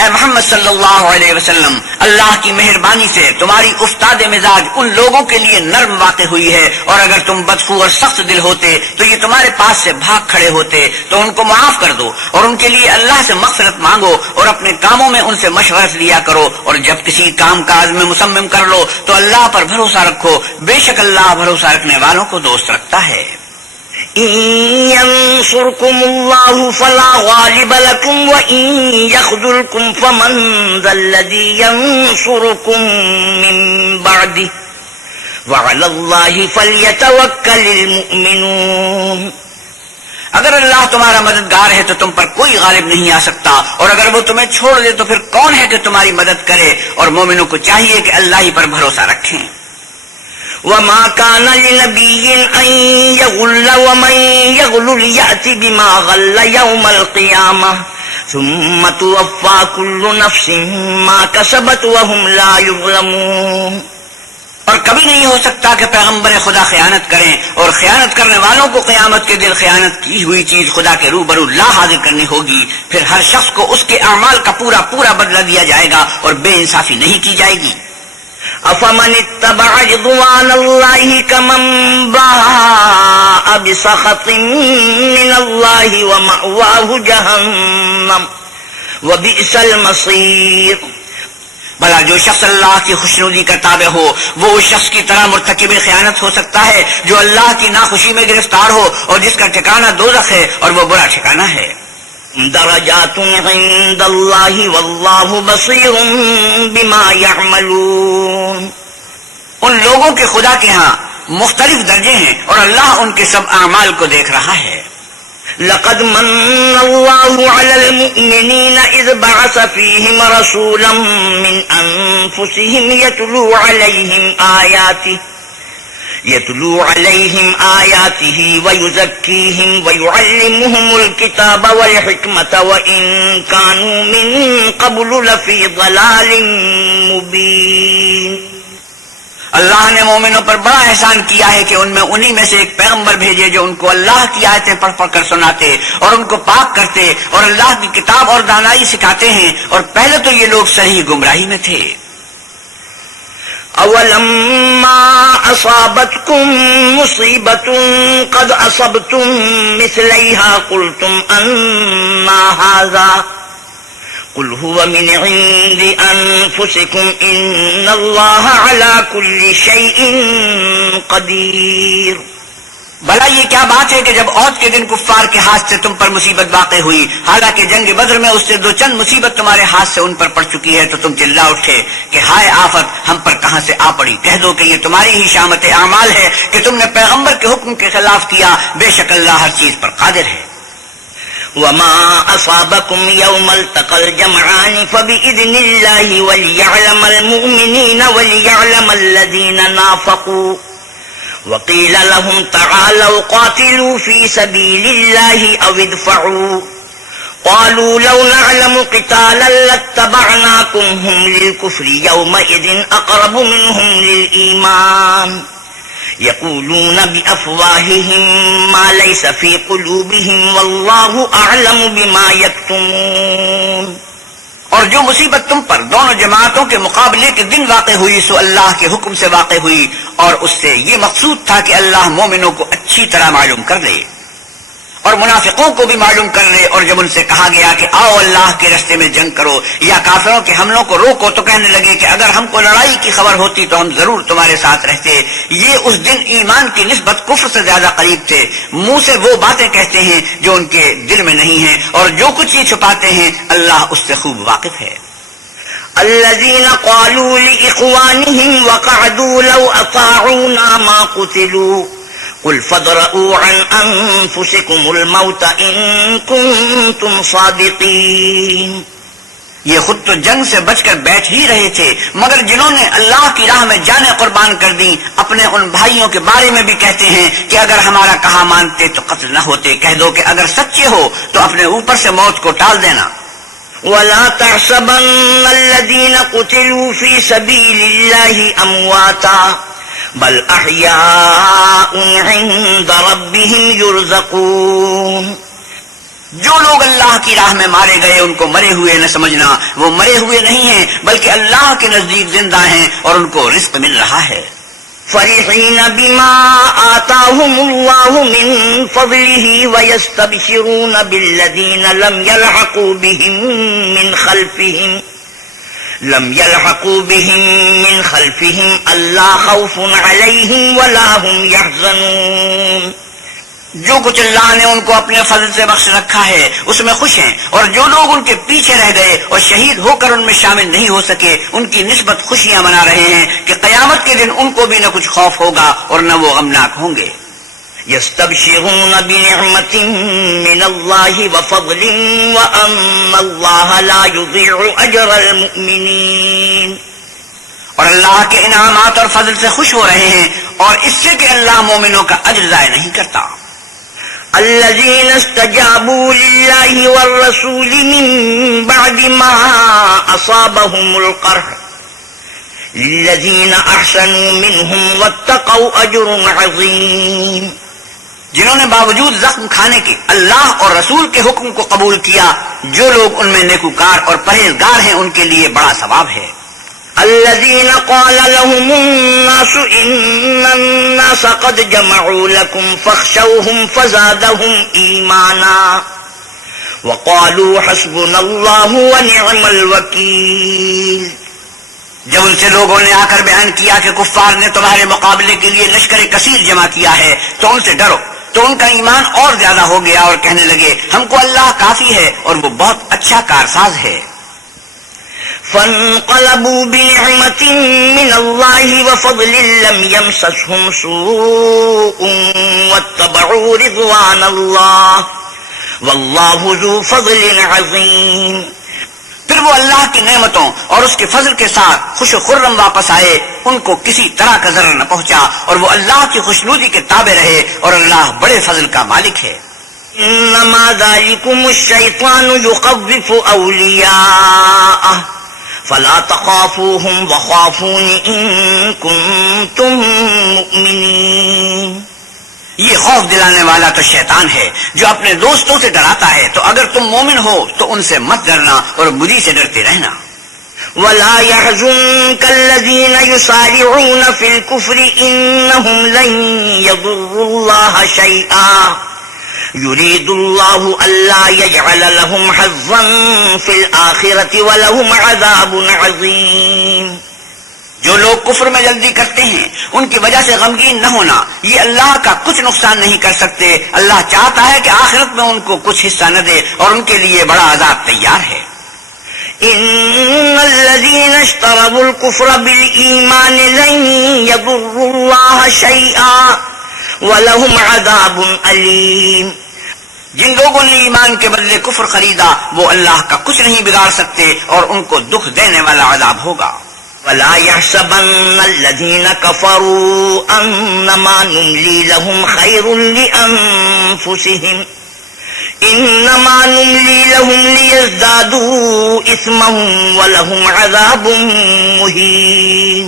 اے محمد صلی اللہ علیہ وسلم، اللہ کی مہربانی سے تمہاری افتاد مزاج ان لوگوں کے لیے نرم واقع ہوئی ہے، اور اگر تم بدخو اور سخت دل ہوتے تو یہ تمہارے پاس سے بھاگ کھڑے ہوتے، تو ان کو معاف کر دو اور ان کے لیے اللہ سے مغفرت مانگو اور اپنے کاموں میں ان سے مشورت لیا کرو، اور جب کسی کام کاج میں مصمم کر لو تو اللہ پر بھروسہ رکھو، بے شک اللہ بھروسہ رکھنے والوں کو دوست رکھتا ہے۔ إن ينصركم الله فلا غالب لكم وإن يخذلكم فمن ذا الذي ينصركم من بعده وعلى الله فليتوكل المؤمنون۔ اگر اللہ تمہارا مددگار ہے تو تم پر کوئی غالب نہیں آ سکتا، اور اگر وہ تمہیں چھوڑ دے تو پھر کون ہے کہ تمہاری مدد کرے، اور مومنوں کو چاہیے کہ اللہ ہی پر بھروسہ رکھیں۔ وما كان لنبي أن يغل ومن يغل يأت بما غل يوم القيامة ثم توفى كل نفس ما كسبت وهم لا يظلمون۔ اور کبھی نہیں ہو سکتا کہ پیغمبر خدا خیانت کریں اور خیانت کرنے والوں کو قیامت کے دن خیانت کی ہوئی چیز خدا کے روبرو لا حاضر کرنی ہوگی، پھر ہر شخص کو اس کے اعمال کا پورا پورا بدلہ دیا جائے گا اور بے انصافی نہیں کی جائے گی۔ أفمن اتبع رضوان الله كمن باء بسخط من الله ومأواه جهنم وبئس المصير۔ بھلا جو شخص اللہ کی خوشنودی کا تابع ہو وہ اس شخص کی طرح مرتکب خیانت ہو سکتا ہے جو اللہ کی ناخوشی میں گرفتار ہو اور جس کا ٹھکانہ دوزخ ہے اور وہ برا ٹھکانہ ہے۔ درجات عند الله والله بصير بما يعملون۔ ان لوگوں کے خدا کے ہاں مختلف درجے ہیں اور اللہ ان کے سب اعمال کو دیکھ رہا ہے۔ لقد من الله على المؤمنين إذ بعث فيهم رسولا من أنفسهم يتلو عليهم آياته ويزكيهم ويعلمهم الكتاب والحكمة وإن كانوا من قبل لفي ضلال مبين۔ اللہ نے مومنوں پر بڑا احسان کیا ہے کہ ان میں انہی میں سے ایک پیغمبر بھیجے جو ان کو اللہ کی آیتیں پڑھ پڑھ کر سناتے اور ان کو پاک کرتے اور اللہ کی کتاب اور دانائی سکھاتے ہیں، اور پہلے تو یہ لوگ صحیح گمراہی میں تھے۔ أولما أصابتكم مصيبة قد أصبتم مثليها قلتم أنّا هذا قل هو من عند أنفسكم إن الله على كل شيء قدير۔ بھلا یہ کیا بات ہے کہ جب عہد کے دن کفار کے ہاتھ سے تم پر مصیبت واقع ہوئی، حالانکہ جنگ بدر میں اس سے دو چند مصیبت تمہارے ہاتھ سے ان پر پڑ چکی ہے، تو تم چلا اٹھے کہ ہائے آفت ہم پر کہاں سے آ پڑی؟ کہہ دو کہ یہ تمہاری ہی شامت اعمال ہے کہ تم نے پیغمبر کے حکم کے خلاف کیا، بے شک اللہ ہر چیز پر قادر ہے۔ وما أصابكم يوم التقى الجمعان فبإذن الله وليعلم المؤمنين وليعلم الذين نافقوا وقيل لهم تعالوا قاتلوا في سبيل الله أو ادفعوا قالوا لو نعلم قتالا لاتبعناكم هم للكفر يومئذ أقرب منهم للإيمان يقولون بأفواههم ما ليس في قلوبهم والله أعلم بما يكتمون۔ اور جو مصیبت تم پر دونوں جماعتوں کے مقابلے کے دن واقع ہوئی سو اللہ کے حکم سے واقع ہوئی، اور اس سے یہ مقصود تھا کہ اللہ مومنوں کو اچھی طرح معلوم کر لے اور منافقوں کو بھی معلوم کر لے۔ اور جب ان سے کہا گیا کہ آؤ اللہ کے رستے میں جنگ کرو یا کافروں کے حملوں کو روکو، تو کہنے لگے کہ اگر ہم کو لڑائی کی خبر ہوتی تو ہم ضرور تمہارے ساتھ رہتے۔ یہ اس دن ایمان کی نسبت کفر سے زیادہ قریب تھے۔ منہ سے وہ باتیں کہتے ہیں جو ان کے دل میں نہیں ہیں، اور جو کچھ یہ چھپاتے ہیں اللہ اس سے خوب واقف ہے۔ الذين قالوا لإخوانهم وقعدوا لو أطاعونا ما قتلوا قل فادرءوا عن أنفسكم الموت إن كنتم صادقين۔ یہ خود تو جنگ سے بچ کر بیٹھ ہی رہے تھے، مگر جنہوں نے اللہ کی راہ میں جانیں قربان کر دی اپنے ان بھائیوں کے بارے میں بھی کہتے ہیں کہ اگر ہمارا کہا مانتے تو قتل نہ ہوتے۔ کہہ دو کہ اگر سچے ہو تو اپنے اوپر سے موت کو ٹال دینا۔ ولا تحسبن الذين قتلوا في سبيل الله أمواتا بل أحياء عند ربهم يرزقون۔ جو لوگ اللہ کی راہ میں مارے گئے ان کو مرے ہوئے نہ سمجھنا، وہ مرے ہوئے نہیں ہیں بلکہ اللہ کے نزدیک زندہ ہیں اور ان کو رزق مل رہا ہے۔ فرحين بما آتاهم الله من فضله ويستبشرون بالذين لم يلحقوا بهم من خلفهم ألا خوف عليهم ولا هم يحزنون۔ جو کچھ اللہ نے ان کو اپنے فضل سے بخش رکھا ہے اس میں خوش ہیں، اور جو لوگ ان کے پیچھے رہ گئے اور شہید ہو کر ان میں شامل نہیں ہو سکے ان کی نسبت خوشیاں منا رہے ہیں کہ قیامت کے دن ان کو بھی نہ کچھ خوف ہوگا اور نہ وہ غمناک ہوں گے۔ يستبشرون بنعمة من الله وفضل وأن الله لا يضيع أجر المؤمنين۔ اور اللہ کے انعامات اور فضل سے خوش ہو رہے ہیں اور اس سے کہ اللہ مومنوں کا اجر ضائع نہیں کرتا۔ الذين استجابوا لله والرسول من بعد ما أصابهم القرح للذين أحسنوا منهم واتقوا أجر عظيم۔ جنہوں نے باوجود زخم کھانے کے اللہ اور رسول کے حکم کو قبول کیا، جو لوگ ان میں نیکوکار اور پرہیزگار ہیں ان کے لیے بڑا ثواب ہے۔ الذين قال لهم الناس إن الناس قد جمعوا لكم فاخشوهم فزادهم إيمانا وقالوا حسبنا الله ونعم الوكيل۔ جب ان سے لوگوں نے آ کر بیان کیا کہ کفار نے تمہارے مقابلے کے لیے لشکر کثیر جمع کیا ہے تو ان سے ڈرو، تو ان کا ایمان اور زیادہ ہو گیا اور کہنے لگے ہم کو اللہ کافی ہے اور وہ بہت اچھا کارساز ہے۔ فانقلبوا بنعمة من الله وفضل لم يمسسهم سوء واتبعوا رضوان الله والله ذو فضل عظيم. پھر وہ اللہ کی نعمتوں اور اس کے فضل کے ساتھ خوش و خرم واپس آئے، ان کو کسی طرح کا ضرر نہ پہنچا اور وہ اللہ کی خوشنودی کے تابع رہے، اور اللہ بڑے فضل کا مالک ہے. انما ذلكم الشيطان يخوف اولیاءه فلا تخافوهم وخافون ان كنتم مؤمنين. یہ خوف دلانے والا تو شیطان ہے جو اپنے دوستوں سے ڈراتا ہے، تو اگر تم مومن ہو تو ان سے مت ڈرنا اور مجھے سے ڈرتے رہنا. ولا يحزنك الذين يسارعون في الكفر انهم لن يضروا الله شيئا يريد الله الا يجعل لهم حظا في الاخره ولهم عذاب عظيم. جو لوگ کفر میں جلدی کرتے ہیں ان کی وجہ سے غمگین نہ ہونا، یہ اللہ کا کچھ نقصان نہیں کر سکتے. اللہ چاہتا ہے کہ آخرت میں ان کو کچھ حصہ نہ دے اور ان کے لیے بڑا عذاب تیار ہے. ان الذين اشتروا الكفر بالایمان لن يضروا الله شيئا ولهم عذاب الیم. جن لوگوں نے ایمان کے بدلے کفر خریدا وہ اللہ کا کچھ نہیں بگاڑ سکتے اور ان کو دکھ دینے والا عذاب ہوگا. ولا يحسبن الذين كفروا انما نملي لهم خير لانفسهم انما نملي لهم ليزدادوا اثمهم ولهم عذاب مهين.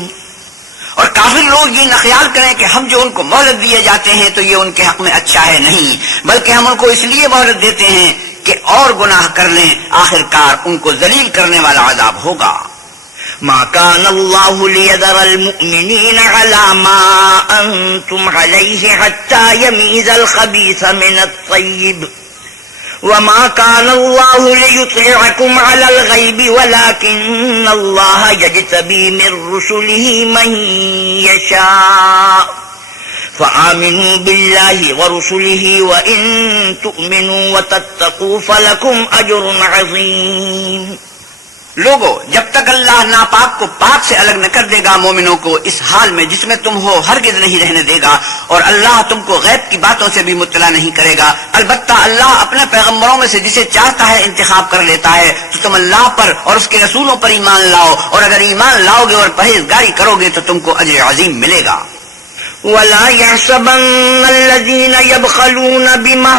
اور کافر لوگ یہ نہ خیال کریں کہ ہم جو ان کو مہلت دیے جاتے ہیں تو یہ ان کے حق میں اچھا ہے، نہیں، بلکہ ہم ان کو اس لیے مہلت دیتے ہیں کہ اور گناہ کر لیں، آخرکار ان کو ذلیل کرنے والا عذاب ہوگا. ما كان الله ليذر المؤمنين على ما أنتم عليه حتى يميز الخبيث من الطيب وما كان الله ليطلعكم على الغيب ولكن الله يجتبي من رسله من يشاء فآمنوا بالله ورسله وإن تؤمنوا وتتقوا فلكم أجر عظيم. لوگو، جب تک اللہ ناپاک کو پاک سے الگ نہ کر دے گا، مومنوں کو اس حال میں جس میں تم ہو ہرگز نہیں رہنے دے گا، اور اللہ تم کو غیب کی باتوں سے بھی مطلع نہیں کرے گا. البتہ اللہ اپنے پیغمبروں میں سے جسے چاہتا ہے انتخاب کر لیتا ہے. تو تم اللہ پر اور اس کے رسولوں پر ایمان لاؤ، اور اگر ایمان لاؤ گے اور پرہیزگاری کرو گے تو تم کو اجر عظیم ملے گا. ولا يحسبن الذين يبخلون بما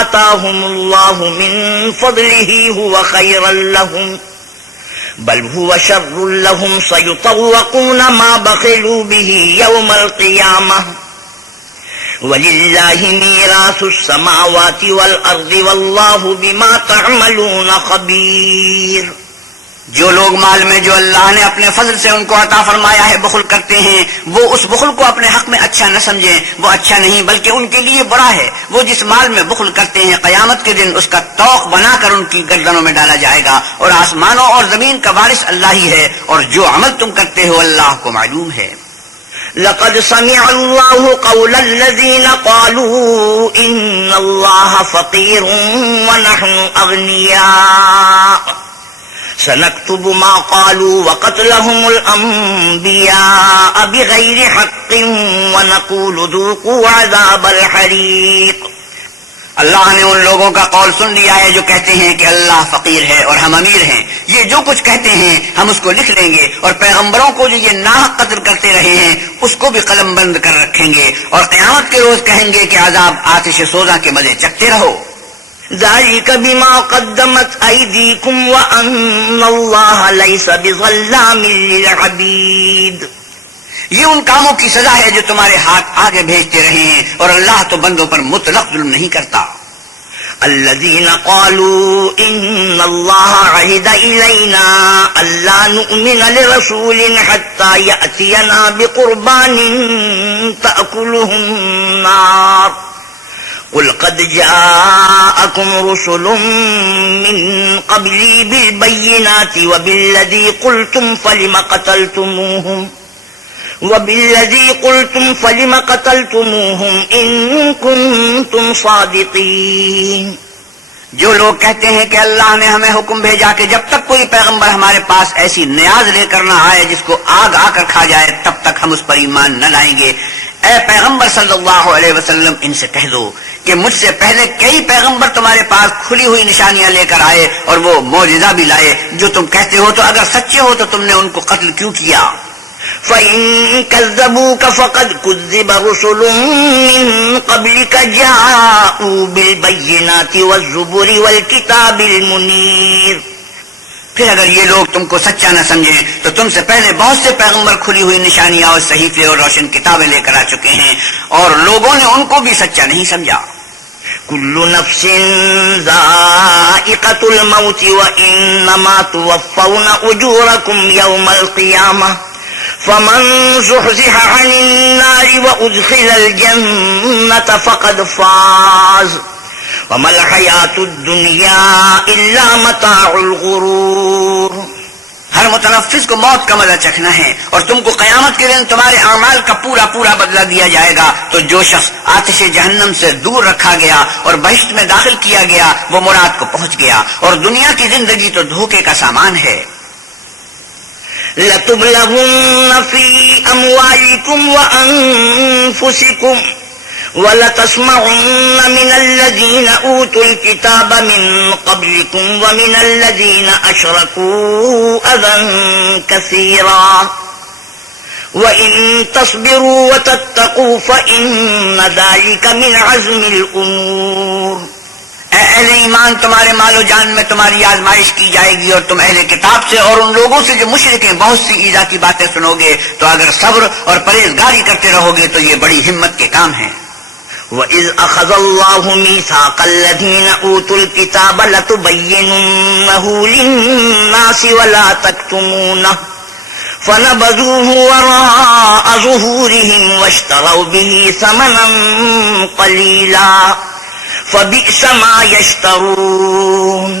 آتاهم الله من فضله هو خيرا لهم بل هو شر لهم سيطوقون ما بخلوا به يوم القيامة ولله ميراث السماوات والأرض والله بما تعملون خبير. جو لوگ مال میں جو اللہ نے اپنے فضل سے ان کو عطا فرمایا ہے بخل کرتے ہیں، وہ اس بخل کو اپنے حق میں اچھا نہ سمجھیں، وہ اچھا نہیں بلکہ ان کے لیے برا ہے. وہ جس مال میں بخل کرتے ہیں قیامت کے دن اس کا توق بنا کر ان کی گردنوں میں ڈالا جائے گا، اور آسمانوں اور زمین کا وارث اللہ ہی ہے، اور جو عمل تم کرتے ہو اللہ کو معلوم ہے. لقد سمع الله قول الذين قالوا إن الله فقير ونحن أغنياء سنكتب ما قالوا وقتلهم الأنبياء بغير حق ونقول ذوقوا عذاب الحريق. اللہ نے ان لوگوں کا قول سن لیا ہے جو کہتے ہیں کہ اللہ فقیر ہے اور ہم امیر ہیں. یہ جو کچھ کہتے ہیں ہم اس کو لکھ لیں گے، اور پیغمبروں کو جو یہ ناحق قتل کرتے رہے ہیں اس کو بھی قلم بند کر رکھیں گے، اور قیامت کے روز کہیں گے کہ عذاب آتش سوزاں کے مزے چکھتے رہو. ذلك بما قدمت أيديكم وأن الله ليس بظلام للعبيد. یہ ان کاموں کی سزا ہے جو تمہارے ہاتھ آگے بھیجتے رہے ہیں، اور اللہ تو بندوں پر مطلق ظلم نہیں کرتا. الذين قالوا إن الله عهد إلينا ألا نؤمن لرسول حتى يأتينا بقربان تأكله النار قل قد جاءكم رسل من قبلي بالبينات وبالذي قلتم فلم قتلتموهم إن كنتم صادقين. جو لوگ کہتے ہیں کہ اللہ نے ہمیں حکم بھیجا کہ جب تک کوئی پیغمبر ہمارے پاس ایسی نیاز لے کر نہ آئے جس کو آگ آ کر کھا جائے تب تک ہم اس پر ایمان نہ لائیں گے، اے پیغمبر صلی اللہ علیہ وسلم ان سے کہہ دو کہ مجھ سے پہلے کئی پیغمبر تمہارے پاس کھلی ہوئی نشانیاں لے کر آئے اور وہ معجزہ بھی لائے جو تم کہتے ہو، تو اگر سچے ہو تو تم نے ان کو قتل کیوں کیا؟ فَإِن كَذَّبُوكَ فَقَدْ كُذِّبَ رُسُلٌ مِّن قَبْلِكَ جَاءُوا بِالْبَيِّنَاتِ وَالزُّبُرِ وَالْكِتَابِ الْمُنِيرِ۔ پھر اگر یہ لوگ تم کو سچا نہ سمجھیں تو تم سے پہلے بہت سے پیغمبر کھلی ہوئی نشانیاں اور صحیفے اور روشن کتابیں لے کر آ چکے ہیں، اور لوگوں نے ان کو بھی سچا نہیں سمجھا۔ كُلُّ نَفْسٍ ذَائِقَةُ الْمَوْتِ وَإِنَّمَا تُوَفَّوْنَ أُجُورَكُمْ يَوْمَ الْقِيَامَةِ فمن زحزح عن النار وأدخل الجنة فقد فاز وما الحياة الدنيا إلا متاع الغرور۔ ہر متنفس کو موت کا مزہ چکھنا ہے، اور تم کو قیامت کے دن تمہارے اعمال کا پورا پورا بدلہ دیا جائے گا۔ تو جو شخص آتش جہنم سے دور رکھا گیا اور بہشت میں داخل کیا گیا وہ مراد کو پہنچ گیا، اور دنیا کی زندگی تو دھوکے کا سامان ہے۔ لَتُبْلَغُنَّ فِي أَمْوَالِكُمْ وَأَنفُسِكُمْ وَلَتَسْمَعُنَّ مِنَ الَّذِينَ أُوتُوا الْكِتَابَ مِنْ قَبْلِكُمْ وَمِنَ الَّذِينَ أَشْرَكُوا أَذًى كَثِيرًا وَإِن تَصْبِرُوا وَتَتَّقُوا فَإِنَّ ذَلِكَ مِنْ عَزْمِ الْأُمُورِ۔ اے اہل ایمان، تمہارے مال و جان میں تمہاری آزمائش کی جائے گی، اور تم اہل کتاب سے اور ان لوگوں سے جو مشرک ہیں بہت سی ایذا کی باتیں سنو گے، تو اگر صبر اور پرہیزگاری کرتے رہو گے تو یہ بڑی ہمت کے کام ہیں۔ وَإِذْ أَخَذَ اللَّهُ مِيثَاقَ الَّذِينَ أُوتُوا الْكِتَابَ لَتُبَيِّنُنَّهُ لِلنَّاسِ وَلَا تَكْتُمُونَهُ فَنَبَذُوهُ وَرَاءَ ظُهُورِهِمْ وَاشْتَرَوْا بِهِ ثَمَنًا قَلِيلًا فَبِئْسَ مَا يَشْتَرُونَ۔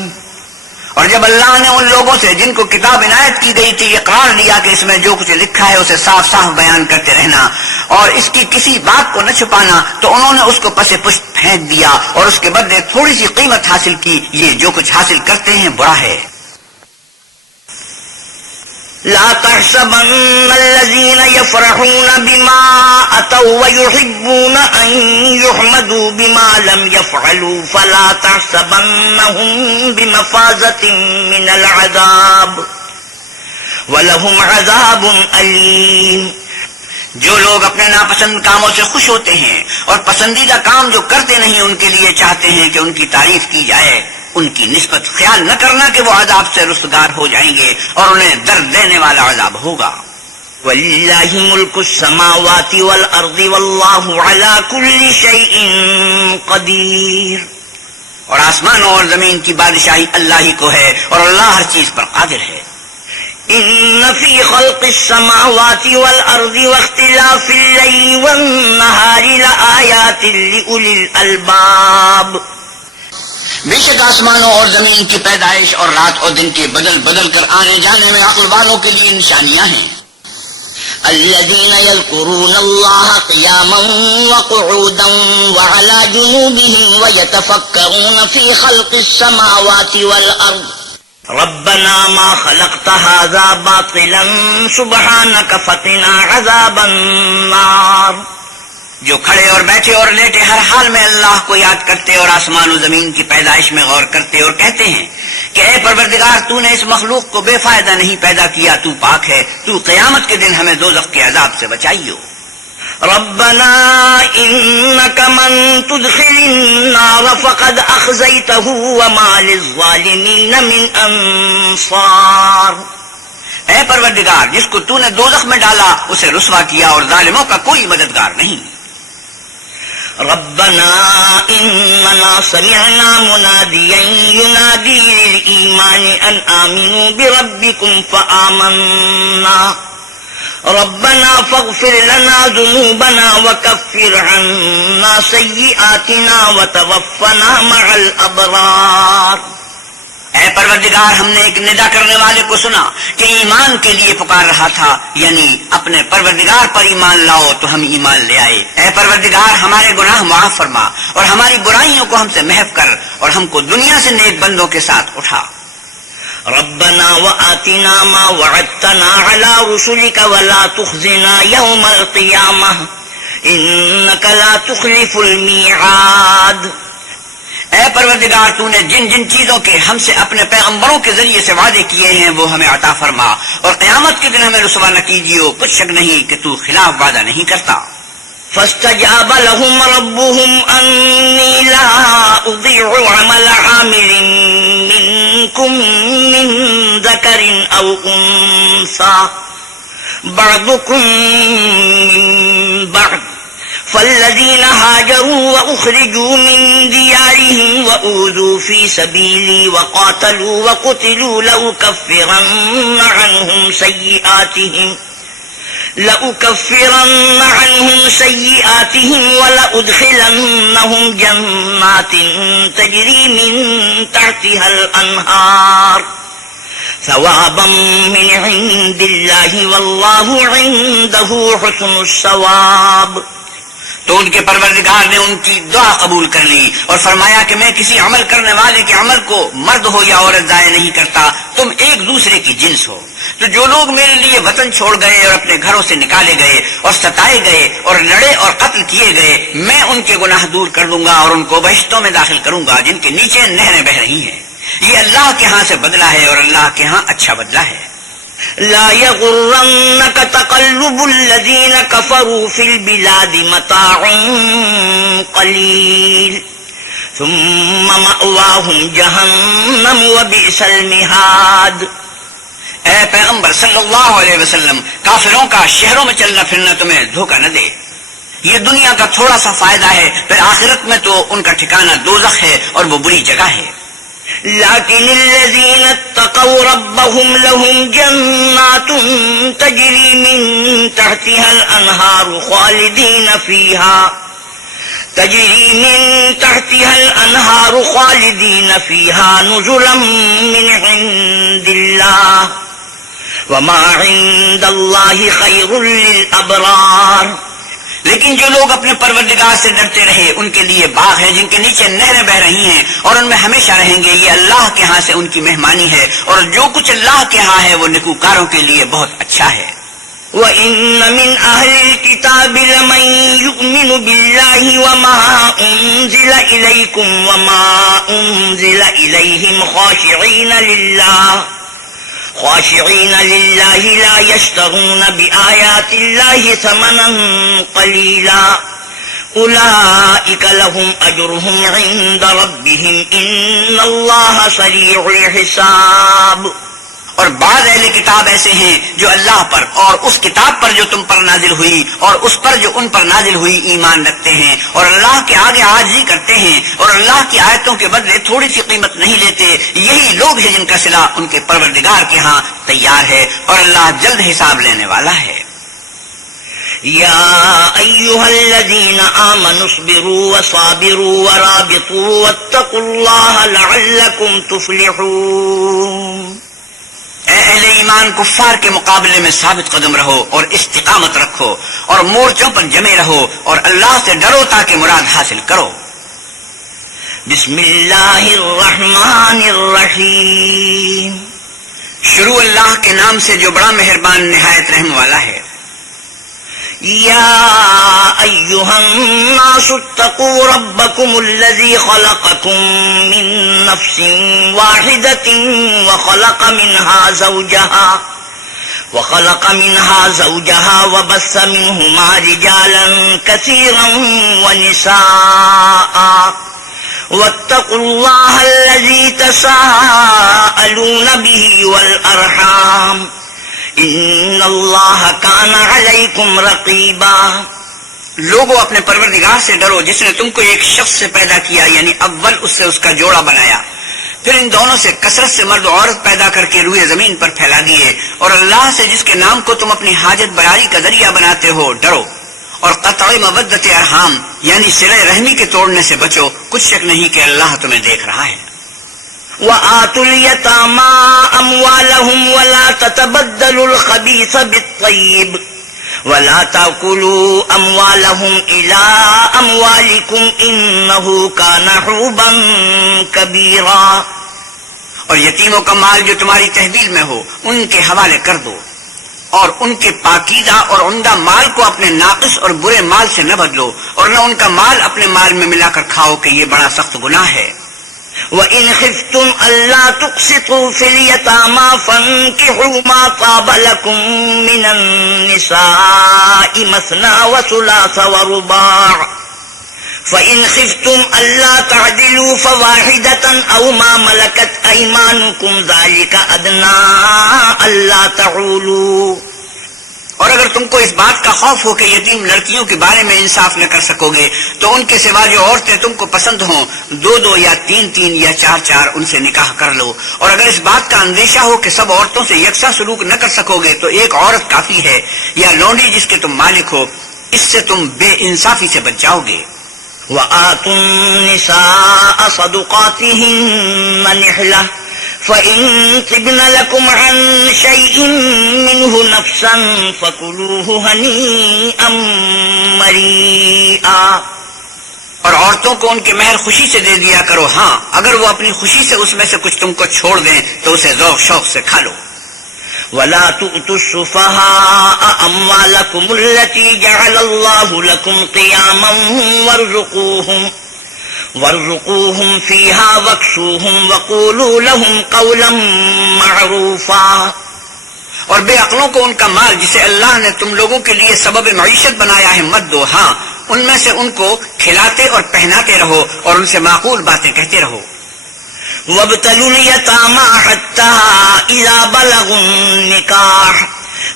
اور جب اللہ نے ان لوگوں سے جن کو کتاب عنایت کی گئی تھی اقرار لیا کہ اس میں جو کچھ لکھا ہے اسے صاف صاف بیان کرتے رہنا اور اس کی کسی بات کو نہ چھپانا، تو انہوں نے اس کو پس پشت پھینک دیا اور اس کے بدلے تھوڑی سی قیمت حاصل کی۔ یہ جو کچھ حاصل کرتے ہیں برا ہے۔ لا تحسبن الذين يفرحون بما أتوا ويحبون أن يحمدوا بما لم يفعلوا فلا تحسبنهم بمفازة من العذاب ولهم عذاب أليم۔ جو لوگ اپنے ناپسند کاموں سے خوش ہوتے ہیں اور پسندیدہ کام جو کرتے نہیں ان کے لیے چاہتے ہیں کہ ان کی تعریف کی جائے، ان کی نسبت خیال نہ کرنا کہ وہ عذاب سے رستگار ہو جائیں گے اور انہیں درد دینے والا عذاب ہوگا۔ وَلِلَّهِ مُلْكُ السَّمَاوَاتِ وَالْأَرْضِ وَاللَّهُ عَلَى كُلِّ شَيْءٍ قَدِيرٌ۔ اور آسمانوں اور زمین کی بادشاہی اللہ ہی کو ہے اور اللہ ہر چیز پر قادر ہے۔ إِنَّ فِي خَلْقِ السَّمَاوَاتِ وَالْأَرْضِ وَاخْتِلَافِ اللَّيْلِ وَالنَّهَارِ لَآيَاتٍ لِأُولِي الْأَلْبَابِ۔ بے شک آسمانوں اور زمین کی پیدائش اور رات اور دن کے بدل بدل کر آنے جانے میں عقل والوں کے لیے نشانیاں ہیں۔ الذين يذكرون الله قياما وقعودا وعلى جنوبهم ويتفكرون في خلق السماوات والأرض ربنا ما خلقت هذا باطلا سبحانك فقنا عذاب النار۔ جو کھڑے اور بیٹھے اور لیٹے ہر حال میں اللہ کو یاد کرتے اور آسمان و زمین کی پیدائش میں غور کرتے اور کہتے ہیں کہ اے پروردگار، تو نے اس مخلوق کو بے فائدہ نہیں پیدا کیا، تو پاک ہے، تو قیامت کے دن ہمیں دوزخ کے عذاب سے بچائیو۔ ربنا انك من تدخل النار فقد اخزيته وما للظالمين من انصار۔ اے پروردگار، جس کو تو نے دوزخ میں ڈالا اسے رسوا کیا اور ظالموں کا کوئی مددگار نہیں۔ ربنا اننا سمعنا مناديا ينادي للإيمان أن آمنوا بربكم فآمنا ربنا فاغفر لنا ذنوبنا وكفر عنا سيئاتنا وتوفنا مع الأبرار۔ اے پروردگار ہم نے ایک ندا کرنے والے کو سنا کہ ایمان کے لیے پکار رہا تھا، یعنی اپنے پروردگار پر ایمان لاؤ تو ہم ایمان لے آئے۔ اے پروردگار ہمارے گناہ معاف فرما اور ہماری برائیوں کو ہم سے محو کر اور ہم کو دنیا سے نیک بندوں کے ساتھ اٹھا۔ ربنا وآتنا ما وعدتنا على رسلك ولا تخزنا يوم القيامة إنك لا تخلف الميعاد۔ اے پروردگار تو نے جن جن چیزوں کے ہم سے اپنے پیغمبروں کے ذریعے سے وعدے کیے ہیں وہ ہمیں عطا فرما، اور قیامت کے دن ہمیں رسوا نہ کیجیے، کچھ شک نہیں کہ تو خلاف وعدہ نہیں کرتا۔ فاستجاب لهم ربهم أني لا أضيع عمل عامل منكم من ذكر أو أنثى بعضكم من بعض فالذين هاجروا وأخرجوا من ديارهم وأوذوا في سبيلي وقاتلوا وقتلوا لأكفرن عنهم سيئاتهم ولأدخلنهم جنات تجري من تحتها الأنهار ثوابا من عند الله والله عنده حسن الثواب۔ تو ان کے پروردگار نے ان کی دعا قبول کر لی اور فرمایا کہ میں کسی عمل کرنے والے کے عمل کو مرد ہو یا عورت ضائع نہیں کرتا، تم ایک دوسرے کی جنس ہو۔ تو جو لوگ میرے لیے وطن چھوڑ گئے اور اپنے گھروں سے نکالے گئے اور ستائے گئے اور لڑے اور قتل کیے گئے، میں ان کے گناہ دور کر دوں گا اور ان کو بہشتوں میں داخل کروں گا جن کے نیچے نہریں بہہ رہی ہیں۔ یہ اللہ کے ہاں سے بدلہ ہے اور اللہ کے ہاں اچھا بدلہ ہے۔ لا يغرنك تقلب الذين كفروا في البلاد متاع قليل ثم مأواهم جهنم وبئس المهاد۔ اے پیغمبر صلی اللہ علیہ وسلم، کافروں کا شہروں میں چلنا پھرنا تمہیں دھوکہ نہ دے، یہ دنیا کا تھوڑا سا فائدہ ہے، پھر آخرت میں تو ان کا ٹھکانہ دوزخ ہے اور وہ بری جگہ ہے۔ لكن الذين اتقوا ربهم لهم جنات تجري من تحتها الأنهار خالدين فيها نزلا من عند الله وما عند الله خير للأبرار۔ لیکن جو لوگ اپنے پروردگار سے ڈرتے رہے ان کے لیے باغ ہے جن کے نیچے نہریں بہ رہی ہیں اور ان میں ہمیشہ رہیں گے، یہ اللہ کے ہاں سے ان کی مہمانی ہے، اور جو کچھ اللہ کے ہاں ہے وہ نیکوکاروں کے لیے بہت اچھا ہے۔ وَإِنَّ مِنْ أَهْلِ الْكِتَابِ لَمَنْ يُؤْمِنُ بِاللَّهِ وَمَا أُنْزِلَ إِلَيْكُمْ وَمَا أُنْزِلَ إِلَيْهِمْ خاشعين لله لا يشترون بآيات الله ثمنا قليلا أولئك لهم أجرهم عند ربهم إن الله سريع الحساب۔ اور بعض اہل کتاب ایسے ہیں جو اللہ پر اور اس کتاب پر جو تم پر نازل ہوئی اور اس پر جو ان پر نازل ہوئی ایمان رکھتے ہیں اور اللہ کے آگے عاجزی کرتے ہیں اور اللہ کی آیتوں کے بدلے تھوڑی سی قیمت نہیں لیتے، یہی لوگ ہیں جن کا صلہ ان کے پروردگار کے ہاں تیار ہے اور اللہ جلد حساب لینے والا ہے۔ يا أيها الذين آمنوا اصبروا وصابروا ورابطوا واتقوا الله لعلكم تفلحون۔ اے اہل ایمان، کفار کے مقابلے میں ثابت قدم رہو اور استقامت رکھو اور مورچوں پر جمے رہو اور اللہ سے ڈرو تاکہ مراد حاصل کرو۔ بسم اللہ الرحمن الرحیم۔ شروع اللہ کے نام سے جو بڑا مہربان نہایت رحم والا ہے۔ یا ایہا الناس اتقوا ربکم الذی خلقکم من نفس واحدة وخلق منها زوجها وبث منهما رجالا كثيرا ونساء واتقوا الله الذي تساءلون به والأرحام ان اللہ کان علیکم رقیبا۔ لوگوں اپنے پروردگار سے ڈرو جس نے تم کو ایک شخص سے پیدا کیا، یعنی اول اس سے اس کا جوڑا بنایا، پھر ان دونوں سے کثرت سے مرد و عورت پیدا کر کے روئے زمین پر پھیلا دیے، اور اللہ سے جس کے نام کو تم اپنی حاجت بیاری کا ذریعہ بناتے ہو ڈرو، اور قطع مودت ارحام یعنی صلہ رحمی کے توڑنے سے بچو، کچھ شک نہیں کہ اللہ تمہیں دیکھ رہا ہے۔ وآتوا اليتامى أموالهم ولا تتبدلوا الخبيث بالطيب ولا تأكلوا أموالهم إلى أموالكم إنه كان حوبا كبيرا. اور یتیموں کا مال جو تمہاری تحویل میں ہو ان کے حوالے کر دو، اور ان کے پاکیزہ اور عمدہ مال کو اپنے ناقص اور برے مال سے نہ بدلو، اور نہ ان کا مال اپنے مال میں ملا کر کھاؤ کہ یہ بڑا سخت گناہ ہے. وَإِنْ خِفْتُمْ أَلَّا تُقْسِطُوا فِي الْيَتَامَى فَانكِحُوا مَا طَابَ لَكُم مِّنَ النِّسَاءِ مَثْنَىٰ وَثُلَاثَ وَرُبَاعَ فَإِنْ خِفْتُمْ أَلَّا تَعْدِلُوا فَوَاحِدَةً أَوْ مَا مَلَكَتْ أَيْمَانُكُمْ ذَلِكَ أَدْنَىٰ أَلَّا تَعُولُوا. اور اگر تم کو اس بات کا خوف ہو کہ یتیم لڑکیوں کے بارے میں انصاف نہ کر سکو گے تو ان کے سوا جو عورتیں تم کو پسند ہوں 2 یا 3 یا 4 ان سے نکاح کر لو. اور اگر اس بات کا اندیشہ ہو کہ سب عورتوں سے یکساں سلوک نہ کر سکو گے تو ایک عورت کافی ہے یا لونڈی جس کے تم مالک ہو، اس سے تم بے انصافی سے بچ جاؤ گے. وآتوا النساء صدقاتهن نحلة فإن طبن لكم عن شيء منه نفسا فكلوه هنيئا مريئا. اور عورتوں کو ان کے مہر خوشی سے دے دیا کرو، ہاں اگر وہ اپنی خوشی سے اس میں سے کچھ تم کو چھوڑ دیں تو اسے ذوق شوق سے کھا لو. ولا تؤتوا السفهاء أموالكم التي جعل الله لكم قياما وارزقوهم فيها واكسوهم وقولوا لهم قولا معروفا. اور بے عقلوں کو ان کا مال جسے اللہ نے تم لوگوں کے لیے سبب معیشت بنایا ہے مت دو، ہاں ان میں سے ان کو کھلاتے اور پہناتے رہو اور ان سے معقول باتیں کہتے رہو. وابتلوا اليتامى حتى إذا بلغوا النكاح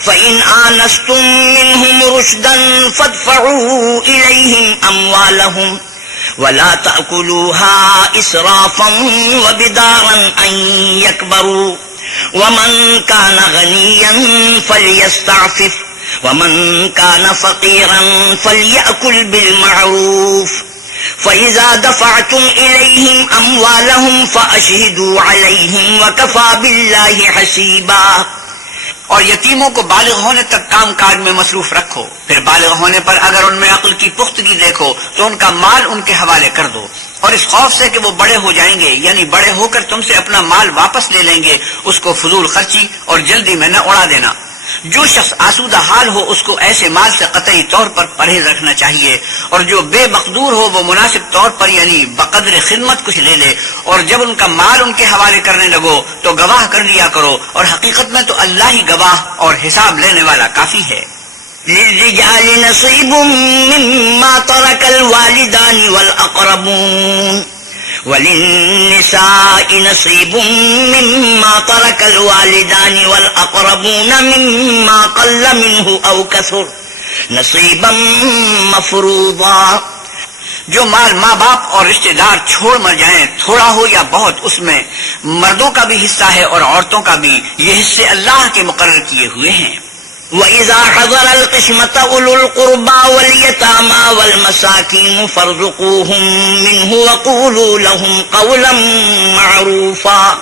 فإن آنستم منهم رشدا فادفعوا إليهم أموالهم ولا تأكلوها إسرافا وبدارا أن يكبروا ومن كان غنيا فليستعفف ومن كان فقيرا فليأكل بالمعروف فَإِذَا دَفَعْتُمْ إِلَيْهِمْ أَمْوَالَهُمْ فَأَشْهِدُوا عَلَيْهِمْ وَكَفَى بِاللَّهِ حَسِيبًا. اور یتیموں کو بالغ ہونے تک کام کاج میں مصروف رکھو، پھر بالغ ہونے پر اگر ان میں عقل کی پختگی دیکھو تو ان کا مال ان کے حوالے کر دو، اور اس خوف سے کہ وہ بڑے ہو جائیں گے یعنی بڑے ہو کر تم سے اپنا مال واپس لے لیں گے اس کو فضول خرچی اور جلدی میں نہ اڑا دینا. جو شخص آسودہ حال ہو اس کو ایسے مال سے قطعی طور پر پرہیز رکھنا چاہیے، اور جو بے مقدور ہو وہ مناسب طور پر یعنی بقدر خدمت کچھ لے لے. اور جب ان کا مال ان کے حوالے کرنے لگو تو گواہ کر لیا کرو، اور حقیقت میں تو اللہ ہی گواہ اور حساب لینے والا کافی ہے. للرجال نصيب مما ترك الوالدان والأقربون وللنساء نصيب مما ترك الوالدان والأقربون مما قل منه أو كثر نصيبا مفروضا. جو مال ماں باپ اور رشتہ دار چھوڑ مر جائیں تھوڑا ہو یا بہت اس میں مردوں کا بھی حصہ ہے اور عورتوں کا بھی، یہ حصے اللہ کے مقرر کیے ہوئے ہیں. وَإِذَا حَضَرَ الْقِسْمَةَ أُولُو الْقُرْبَى وَالْيَتَامَى وَالْمَسَاكِينُ فَارْزُقُوهُم مِّنْهُ وَقُولُوا لَهُمْ قَوْلًا مَّعْرُوفًا.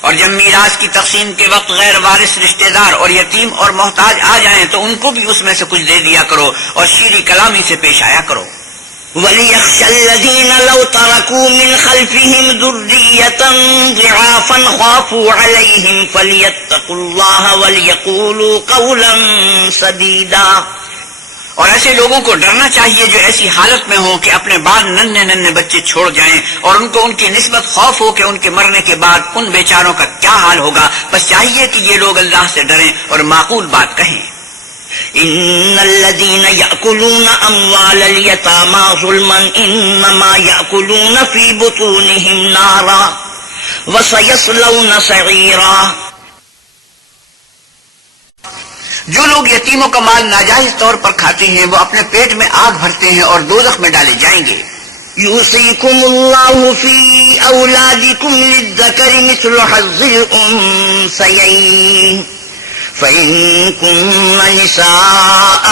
اور جب میراث کی تقسیم کے وقت غیر وارث رشتہ دار اور یتیم اور محتاج آ جائیں تو ان کو بھی اس میں سے کچھ دے دیا کرو اور شیریں کلامی سے پیش آیا کرو. وَلِيَخْشَى الَّذِينَ لَوْ تَرَكُوا مِنْ خَلْفِهِمْ ذُرِّيَّةً ضِعَافًا خَافُوا عَلَيْهِمْ فَلْيَتَّقُوا اللَّهَ وَلْيَقُولُوا قَوْلًا سَدِيدًا. اور ایسے لوگوں کو ڈرنا چاہیے جو ایسی حالت میں ہوں کہ اپنے بعد ننھے بچے چھوڑ جائیں اور ان کو ان کی نسبت خوف ہو کہ ان کے مرنے کے بعد ان بیچاروں کا کیا حال ہوگا. بس چاہیے کہ یہ لوگ اللہ سے ڈریں اور معقول بات کہیں. ان الذين يأكلون اموال اليتامى ظلما انما يأكلون في بطونهم نارا وسيصلون سعيرا. جو لوگ یتیموں کا مال ناجائز طور پر کھاتے ہیں وہ اپنے پیٹ میں آگ بھرتے ہیں اور دوزخ میں ڈالے جائیں گے. يوصيكم الله في اولادكم للذكر مثل حظ الانثيين فإن كن نساء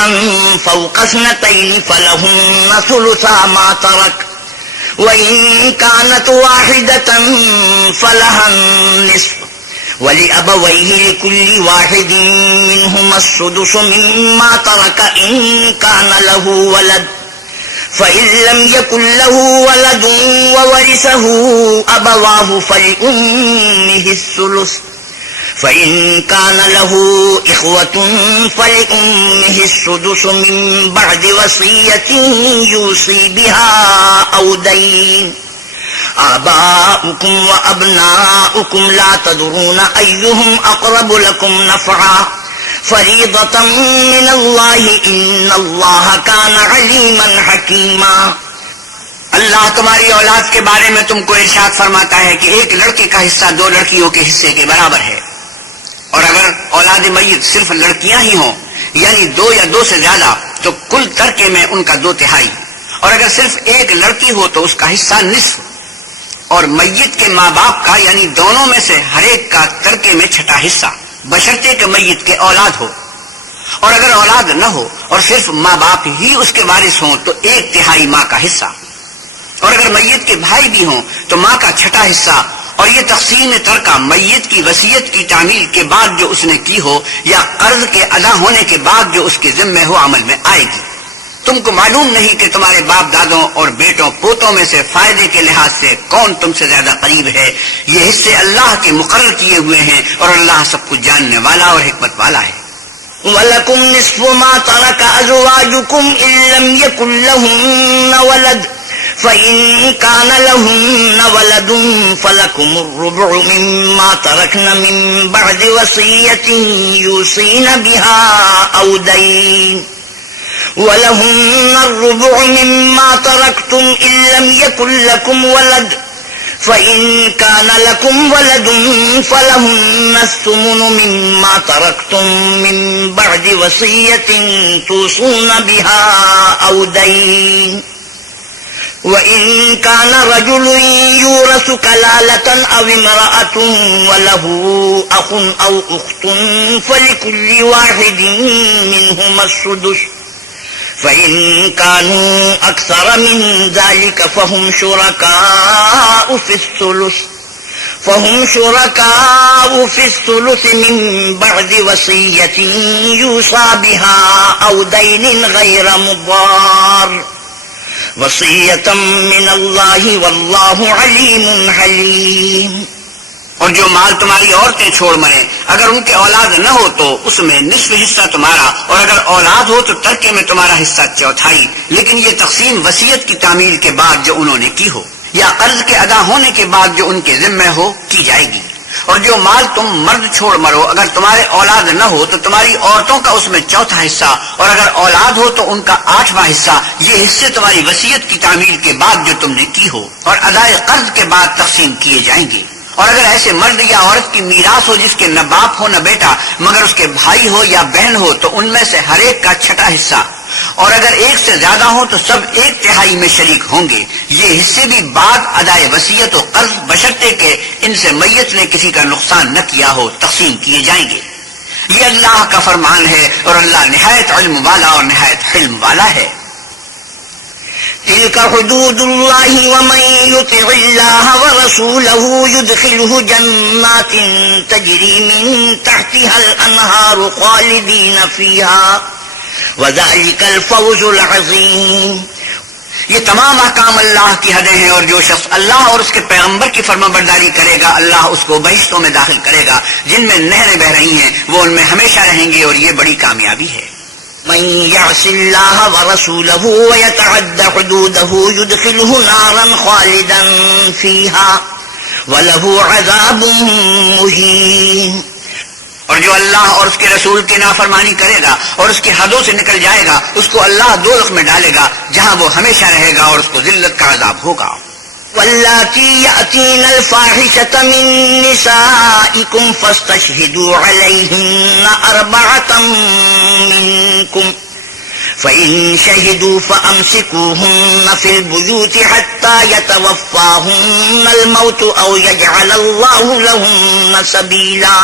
فوق 2 فلهن ثلثا ما ترك وإن كانت واحدة فلها النصف ولأبويه لكل واحد منهما السدس مما ترك إن كان له ولد فإن لم يكن له ولد وورثه أبواه فلأمه الثلث فإن كان له إخوة فلأمه السدس من بعد وصية يوصي بها أو دين آباؤكم وأبناؤكم لا تدرون أيهم أقرب لكم نفعا فریضۃ من اللہ ان اللہ کان علیما حکیما۔ اللہ تمہاری اولاد کے بارے میں تم کو ارشاد فرماتا ہے کہ ایک لڑکے کا حصہ دو لڑکیوں کے حصے کے برابر ہے، اور اگر اولاد میت صرف لڑکیاں ہی ہوں یعنی دو یا دو سے زیادہ تو کل ترکے میں ان کا 2/3، اور اگر صرف ایک لڑکی ہو تو اس کا حصہ نصف، اور میت کے ماں باپ کا یعنی دونوں میں سے ہر ایک کا ترکے میں 6واں حصہ، بشرطے کہ میت کے اولاد ہو، اور اگر اولاد نہ ہو اور صرف ماں باپ ہی اس کے وارث ہوں تو 1/3 ماں کا حصہ، اور اگر میت کے بھائی بھی ہوں تو ماں کا 6واں حصہ، اور یہ تقسیم ترکہ میت کی وصیت کی تعمیل کے بعد جو اس نے کی ہو یا قرض کے ادا ہونے کے بعد جو اس کے ذمہ ہو عمل میں آئے گی۔ تم کو معلوم نہیں کہ تمہارے باپ دادوں اور بیٹوں پوتوں میں سے فائدے کے لحاظ سے کون تم سے زیادہ قریب ہے، یہ حصے اللہ کے مقرر کیے ہوئے ہیں اور اللہ سب کچھ جاننے والا اور حکمت والا ہے۔ وَلَكُمْ نِصْفُ مَا تَرَكَ أَزْوَاجُكُمْ إِن لَّمْ يَكُن لَّهُنَّ وَلَدٌ فَإِن كَانَ لَهُنَّ وَلَدٌ فَلَكُمُ الرُّبُعُ مِمَّا تَرَكْنَ مِن بَعْدِ وَصِيَّةٍ يُوصِينَ بِهَا أَوْ دَيْنٍ وَلَهُنَّ الرُّبُعُ مِمَّا تَرَكْتُمْ إِن لَّمْ يَكُن لَّكُمْ وَلَدٌ فَإِن كَانَ لَكُمْ وَلَدٌ فَلَهُنَّ الثُّمُنُ مِمَّا تَرَكْتُم مِّن بَعْدِ وَصِيَّةٍ تُوصُونَ بِهَا أَوْ دَيْنٍ وَإِن كَانَ رَجُلٌ يُورَثُ كَلَالَةً أَوْ امْرَأَةٌ وَلَهُ أَخٌ أَوْ أُخْتٌ فَلِكُلِّ وَاحِدٍ مِّنْهُمَا السُّدُسُ فَإِن كَانُوا أَكْثَرَ مِن ذَلِكَ فَهُمْ شُرَكَاءُ فِي الثُّلُثِ مِن بَعْدِ وَصِيَّةٍ يُوصَى بِهَا أَوْ دَيْنٍ غَيْرَ مُضَارٍّ وصیۃ من اللہ واللہ علیم حلیم۔ اور جو مال تمہاری عورتیں چھوڑ مریں اگر ان کے اولاد نہ ہو تو اس میں نصف حصہ تمہارا، اور اگر اولاد ہو تو ترکے میں تمہارا حصہ 1/4، لیکن یہ تقسیم وصیت کی تعمیل کے بعد جو انہوں نے کی ہو یا قرض کے ادا ہونے کے بعد جو ان کے ذمہ ہو کی جائے گی۔ اور جو مال تم مرد چھوڑ مرو اگر تمہارے اولاد نہ ہو تو تمہاری عورتوں کا اس میں 4واں حصہ، اور اگر اولاد ہو تو ان کا 8واں حصہ، یہ حصے تمہاری وصیت کی تعمیل کے بعد جو تم نے کی ہو اور ادائے قرض کے بعد تقسیم کیے جائیں گے۔ اور اگر ایسے مرد یا عورت کی میراث ہو جس کے نہ باپ ہو نہ بیٹا مگر اس کے بھائی ہو یا بہن ہو تو ان میں سے ہر ایک کا 6واں حصہ، اور اگر ایک سے زیادہ ہو تو سب 1/3 میں شریک ہوں گے۔ یہ حصے بھی بعد ادائے وصیت و قرض بشرطے کہ ان سے میت نے کسی کا نقصان نہ کیا ہو تقسیم کیے جائیں گے۔ یہ اللہ کا فرمان ہے اور اللہ نہایت علم والا اور نہایت حلم والا ہے۔ تلك حدود الله ومن يطع الله ورسوله يدخله جنات تجري من تحتها الأنهار خالدين فيها وذلك الفوز العظيم۔ یہ تمام احکام اللہ کی حدیں ہیں، اور جو شخص اللہ اور اس کے پیغمبر کی فرما برداری کرے گا اللہ اس کو بہشتوں میں داخل کرے گا جن میں نہریں بہ رہی ہیں، وہ ان میں ہمیشہ رہیں گے، اور یہ بڑی کامیابی ہے۔ من يعص الله ورسوله ويتعد حدوده يدخله نارا خالدا فيها وله عذاب مهين۔ اور جو اللہ اور اس کے رسول کی نافرمانی کرے گا اور اس کی حدوں سے نکل جائے گا اس کو اللہ دوزخ میں ڈالے گا جہاں وہ ہمیشہ رہے گا اور اس کو ذلت کا عذاب ہوگا۔ واللاتی یأتین الفاحشة من نسائکم فاستشہدوا علیہن 4 منکم فإن شهدوا فأمسكوهن في البيوت حتى يتوفاهن الموت أو يجعل الله لهن سبيلا۔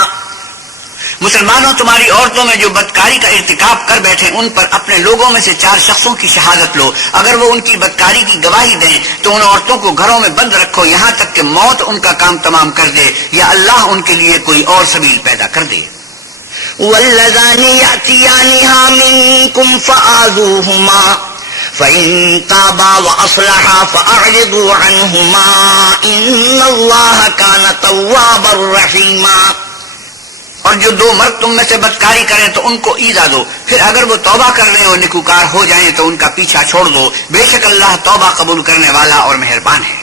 مسلمانوں، تمہاری عورتوں میں جو بدکاری کا ارتکاب کر بیٹھے ان پر اپنے لوگوں میں سے 4 شخصوں کی شہادت لو. اگر وہ ان کی بدکاری کی گواہی دیں تو ان عورتوں کو گھروں میں بند رکھو یہاں تک کہ موت ان کا کام تمام کر دے یا اللہ ان کے لیے کوئی اور سبیل پیدا کر دے. واللذان يأتيانها منكم فآذوهما فإن تابا وأصلحا فأعرضوا عنهما إن الله كان توابا رحيما. اور جو 2 مرد تم میں سے بدکاری کریں تو ان کو ایذا دو، پھر اگر وہ توبہ کر لیں اور نیکوکار ہو جائیں تو ان کا پیچھا چھوڑ دو، بے شک اللہ توبہ قبول کرنے والا اور مہربان ہے.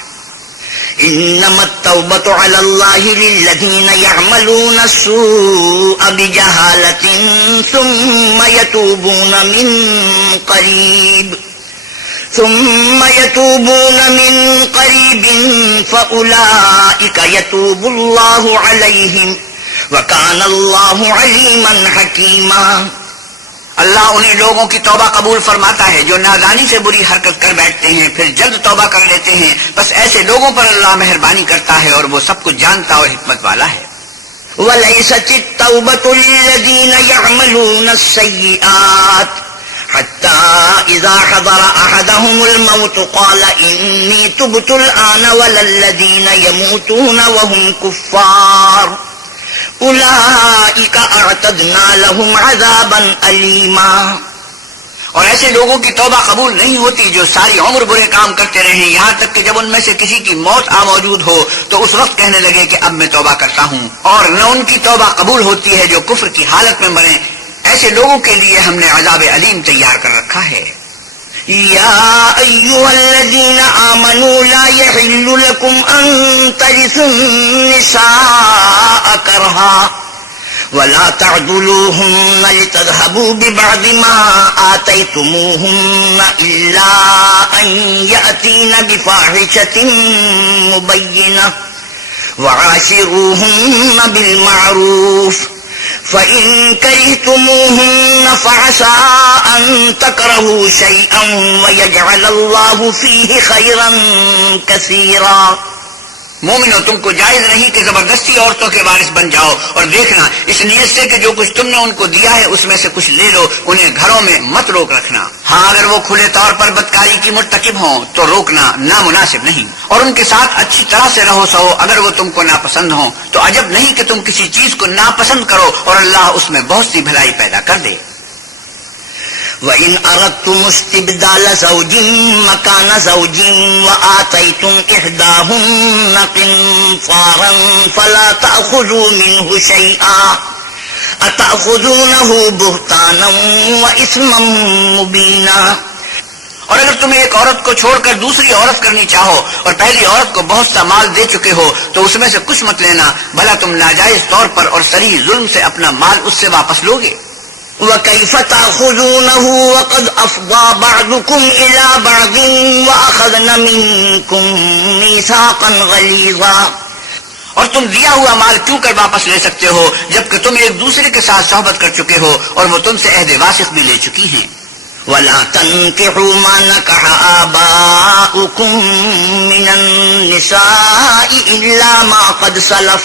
إنما التوبة على الله للذين يعملون السوء بجهالة ثم يتوبون من قريب فأولئك يتوب الله عليهم وكان الله عليما حكيما. اللہ انہی لوگوں کی توبہ قبول فرماتا ہے جو نادانی سے بری حرکت کر بیٹھتے ہیں پھر جلد توبہ کر لیتے ہیں، بس ایسے لوگوں پر اللہ مہربانی کرتا ہے اور وہ سب کچھ جانتا اور حکمت والا ہے. وَلَيْسَتِ التَّوْبَةُ لِلَّذِينَ يَعْمَلُونَ السَّيِّئَاتِ حَتَّى إِذَا حَضَرَ أَحَدَهُمُ الْمَوْتُ قَالَ إِنِّي تُبْتُ الْآنَ وَلَا الَّذِينَ يَمُوتُونَ وَهُمْ كُفَّارٌ اولئک اعتدنا لهم عذابا الیما. اور ایسے لوگوں کی توبہ قبول نہیں ہوتی جو ساری عمر برے کام کرتے رہیں یہاں تک کہ جب ان میں سے کسی کی موت موجود ہو تو اس وقت کہنے لگے کہ اب میں توبہ کرتا ہوں. اور نہ ان کی توبہ قبول ہوتی ہے جو کفر کی حالت میں مریں. ایسے لوگوں کے لیے ہم نے عذاب علیم تیار کر رکھا ہے. يا أيها الذين آمنوا لا يحل لكم أن ترثوا النساء كرها ولا تعضلوهن لتذهبوا ببعض ما آتيتموهن إلا أن يأتين بفاحشة مبينة وعاشروهن بالمعروف فَإِن كَرِهْتُمُوهُنَّ فَعَسَىٰ أَن تَكْرَهُوا شَيْئًا وَيَجْعَلَ اللَّهُ فِيهِ خَيْرًا كَثِيرًا. مومنو، تم کو جائز نہیں کہ زبردستی عورتوں کے وارث بن جاؤ، اور دیکھنا اس نیت سے کہ جو کچھ تم نے ان کو دیا ہے اس میں سے کچھ لے لو، انہیں گھروں میں مت روک رکھنا. ہاں اگر وہ کھلے طور پر بدکاری کی مرتکب ہوں تو روکنا نامناسب نہیں، اور ان کے ساتھ اچھی طرح سے رہو سہو اگر وہ تم کو ناپسند ہوں. تو عجب نہیں کہ تم کسی چیز کو ناپسند کرو اور اللہ اس میں بہت سی بھلائی پیدا کر دے. وَإِنْ أَرَدْتُمُ اسْتِبْدَالَ زَوْجٍ مَّكَانَ زَوْجٍ وَآتَيْتُمْ إِحْدَاهُنَّ قِنطَارًا فَلَا تَأْخُذُوا مِنْهُ شَيْئًا أَتَأْخُذُونَهُ بُهْتَانًا وَإِثْمًا مُّبِينًا. اور اگر تم ایک عورت کو چھوڑ کر دوسری عورت کرنی چاہو اور پہلی عورت کو بہت سا مال دے چکے ہو تو اس میں سے کچھ مت لینا، بھلا تم ناجائز طور پر اور صریح ظلم سے اپنا مال اس سے واپس لوگے. وَكَيْفَ تَأْخُذُونَهُ وَقَدْ أَفْضَىٰ بَعْضُكُمْ إِلَىٰ بَعْضٍ وَأَخَذْنَ مِنكُم مِّيثَاقًا غَلِيظًا. اور تم دیا ہوا مال کیوں کر واپس لے سکتے ہو جبکہ تم ایک دوسرے کے ساتھ صحبت کر چکے ہو اور وہ تم سے عہد واسق بھی لے چکی ہیں. وَلَا تَنكِحُوا مَا نَكَحَ آبَاؤُكُم مِّنَ النِّسَاءِ إِلَّا مَا قَدْ سَلَفَ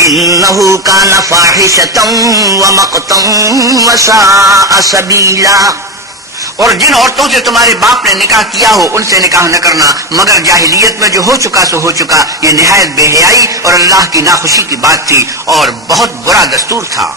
إِنَّهُ كَانَ فَاحِشَةً وَمَقْتًا وَسَاءَ سَبِيلًا. اور جن عورتوں سے تمہارے باپ نے نکاح کیا ہو ان سے نکاح نہ کرنا مگر جاہلیت میں جو ہو چکا سو ہو چکا. یہ نہایت بے حیائی اور اللہ کی ناخوشی کی بات تھی اور بہت برا دستور تھا.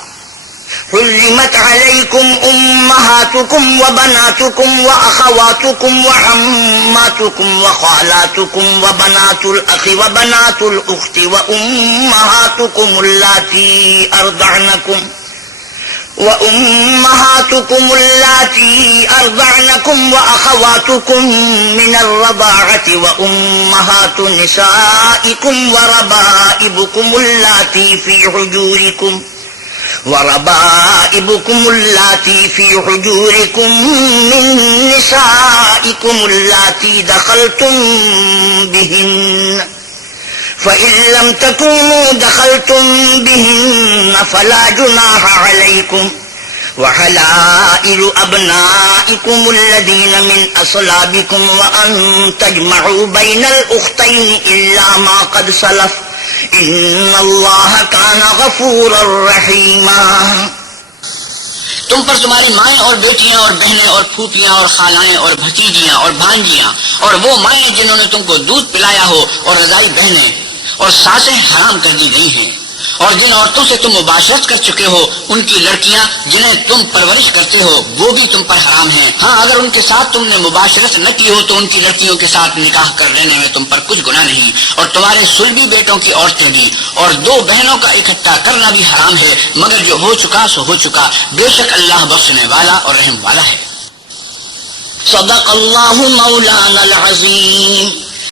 حرمت علیکم امہاتکم وبناتکم واخواتکم وعماتکم وخالاتکم وبنات الاخ وبنات الاخت وامہاتکم اللاتی ارضعنکم واخواتکم من الرضاعة وامہات نسائکم وربائبکم اللاتی في حجوركم من نسائكم اللاتي دخلتم بهن فإن لم تكونوا دخلتم بهن فلا جناح عليكم وحلائل أبنائكم الذين من أصلابكم وأن تجمعوا بين الأختين إلا ما قد سلف إن الله كان غفورا رحيما. تم پر تمہاری مائیں اور بیٹیاں اور بہنیں اور پھوپھیاں اور خالائیں اور بھتیجیاں اور بھانجیاں اور وہ مائیں جنہوں نے تم کو دودھ پلایا ہو اور رضائی بہنیں اور ساسیں حرام کر دی گئی ہیں، اور جن عورتوں سے تم مباشرت کر چکے ہو ان کی لڑکیاں جنہیں تم پرورش کرتے ہو وہ بھی تم پر حرام ہیں. ہاں اگر ان کے ساتھ تم نے مباشرت نہ کی ہو تو ان کی لڑکیوں کے ساتھ نکاح کر لینے میں تم پر کچھ گناہ نہیں، اور تمہارے صلبی بیٹوں کی عورتیں بھی، اور دو بہنوں کا اکٹھا کرنا بھی حرام ہے، مگر جو ہو چکا سو ہو چکا، بے شک اللہ بخشنے والا اور رحم والا ہے. صدق اللہ مولانا العظیم.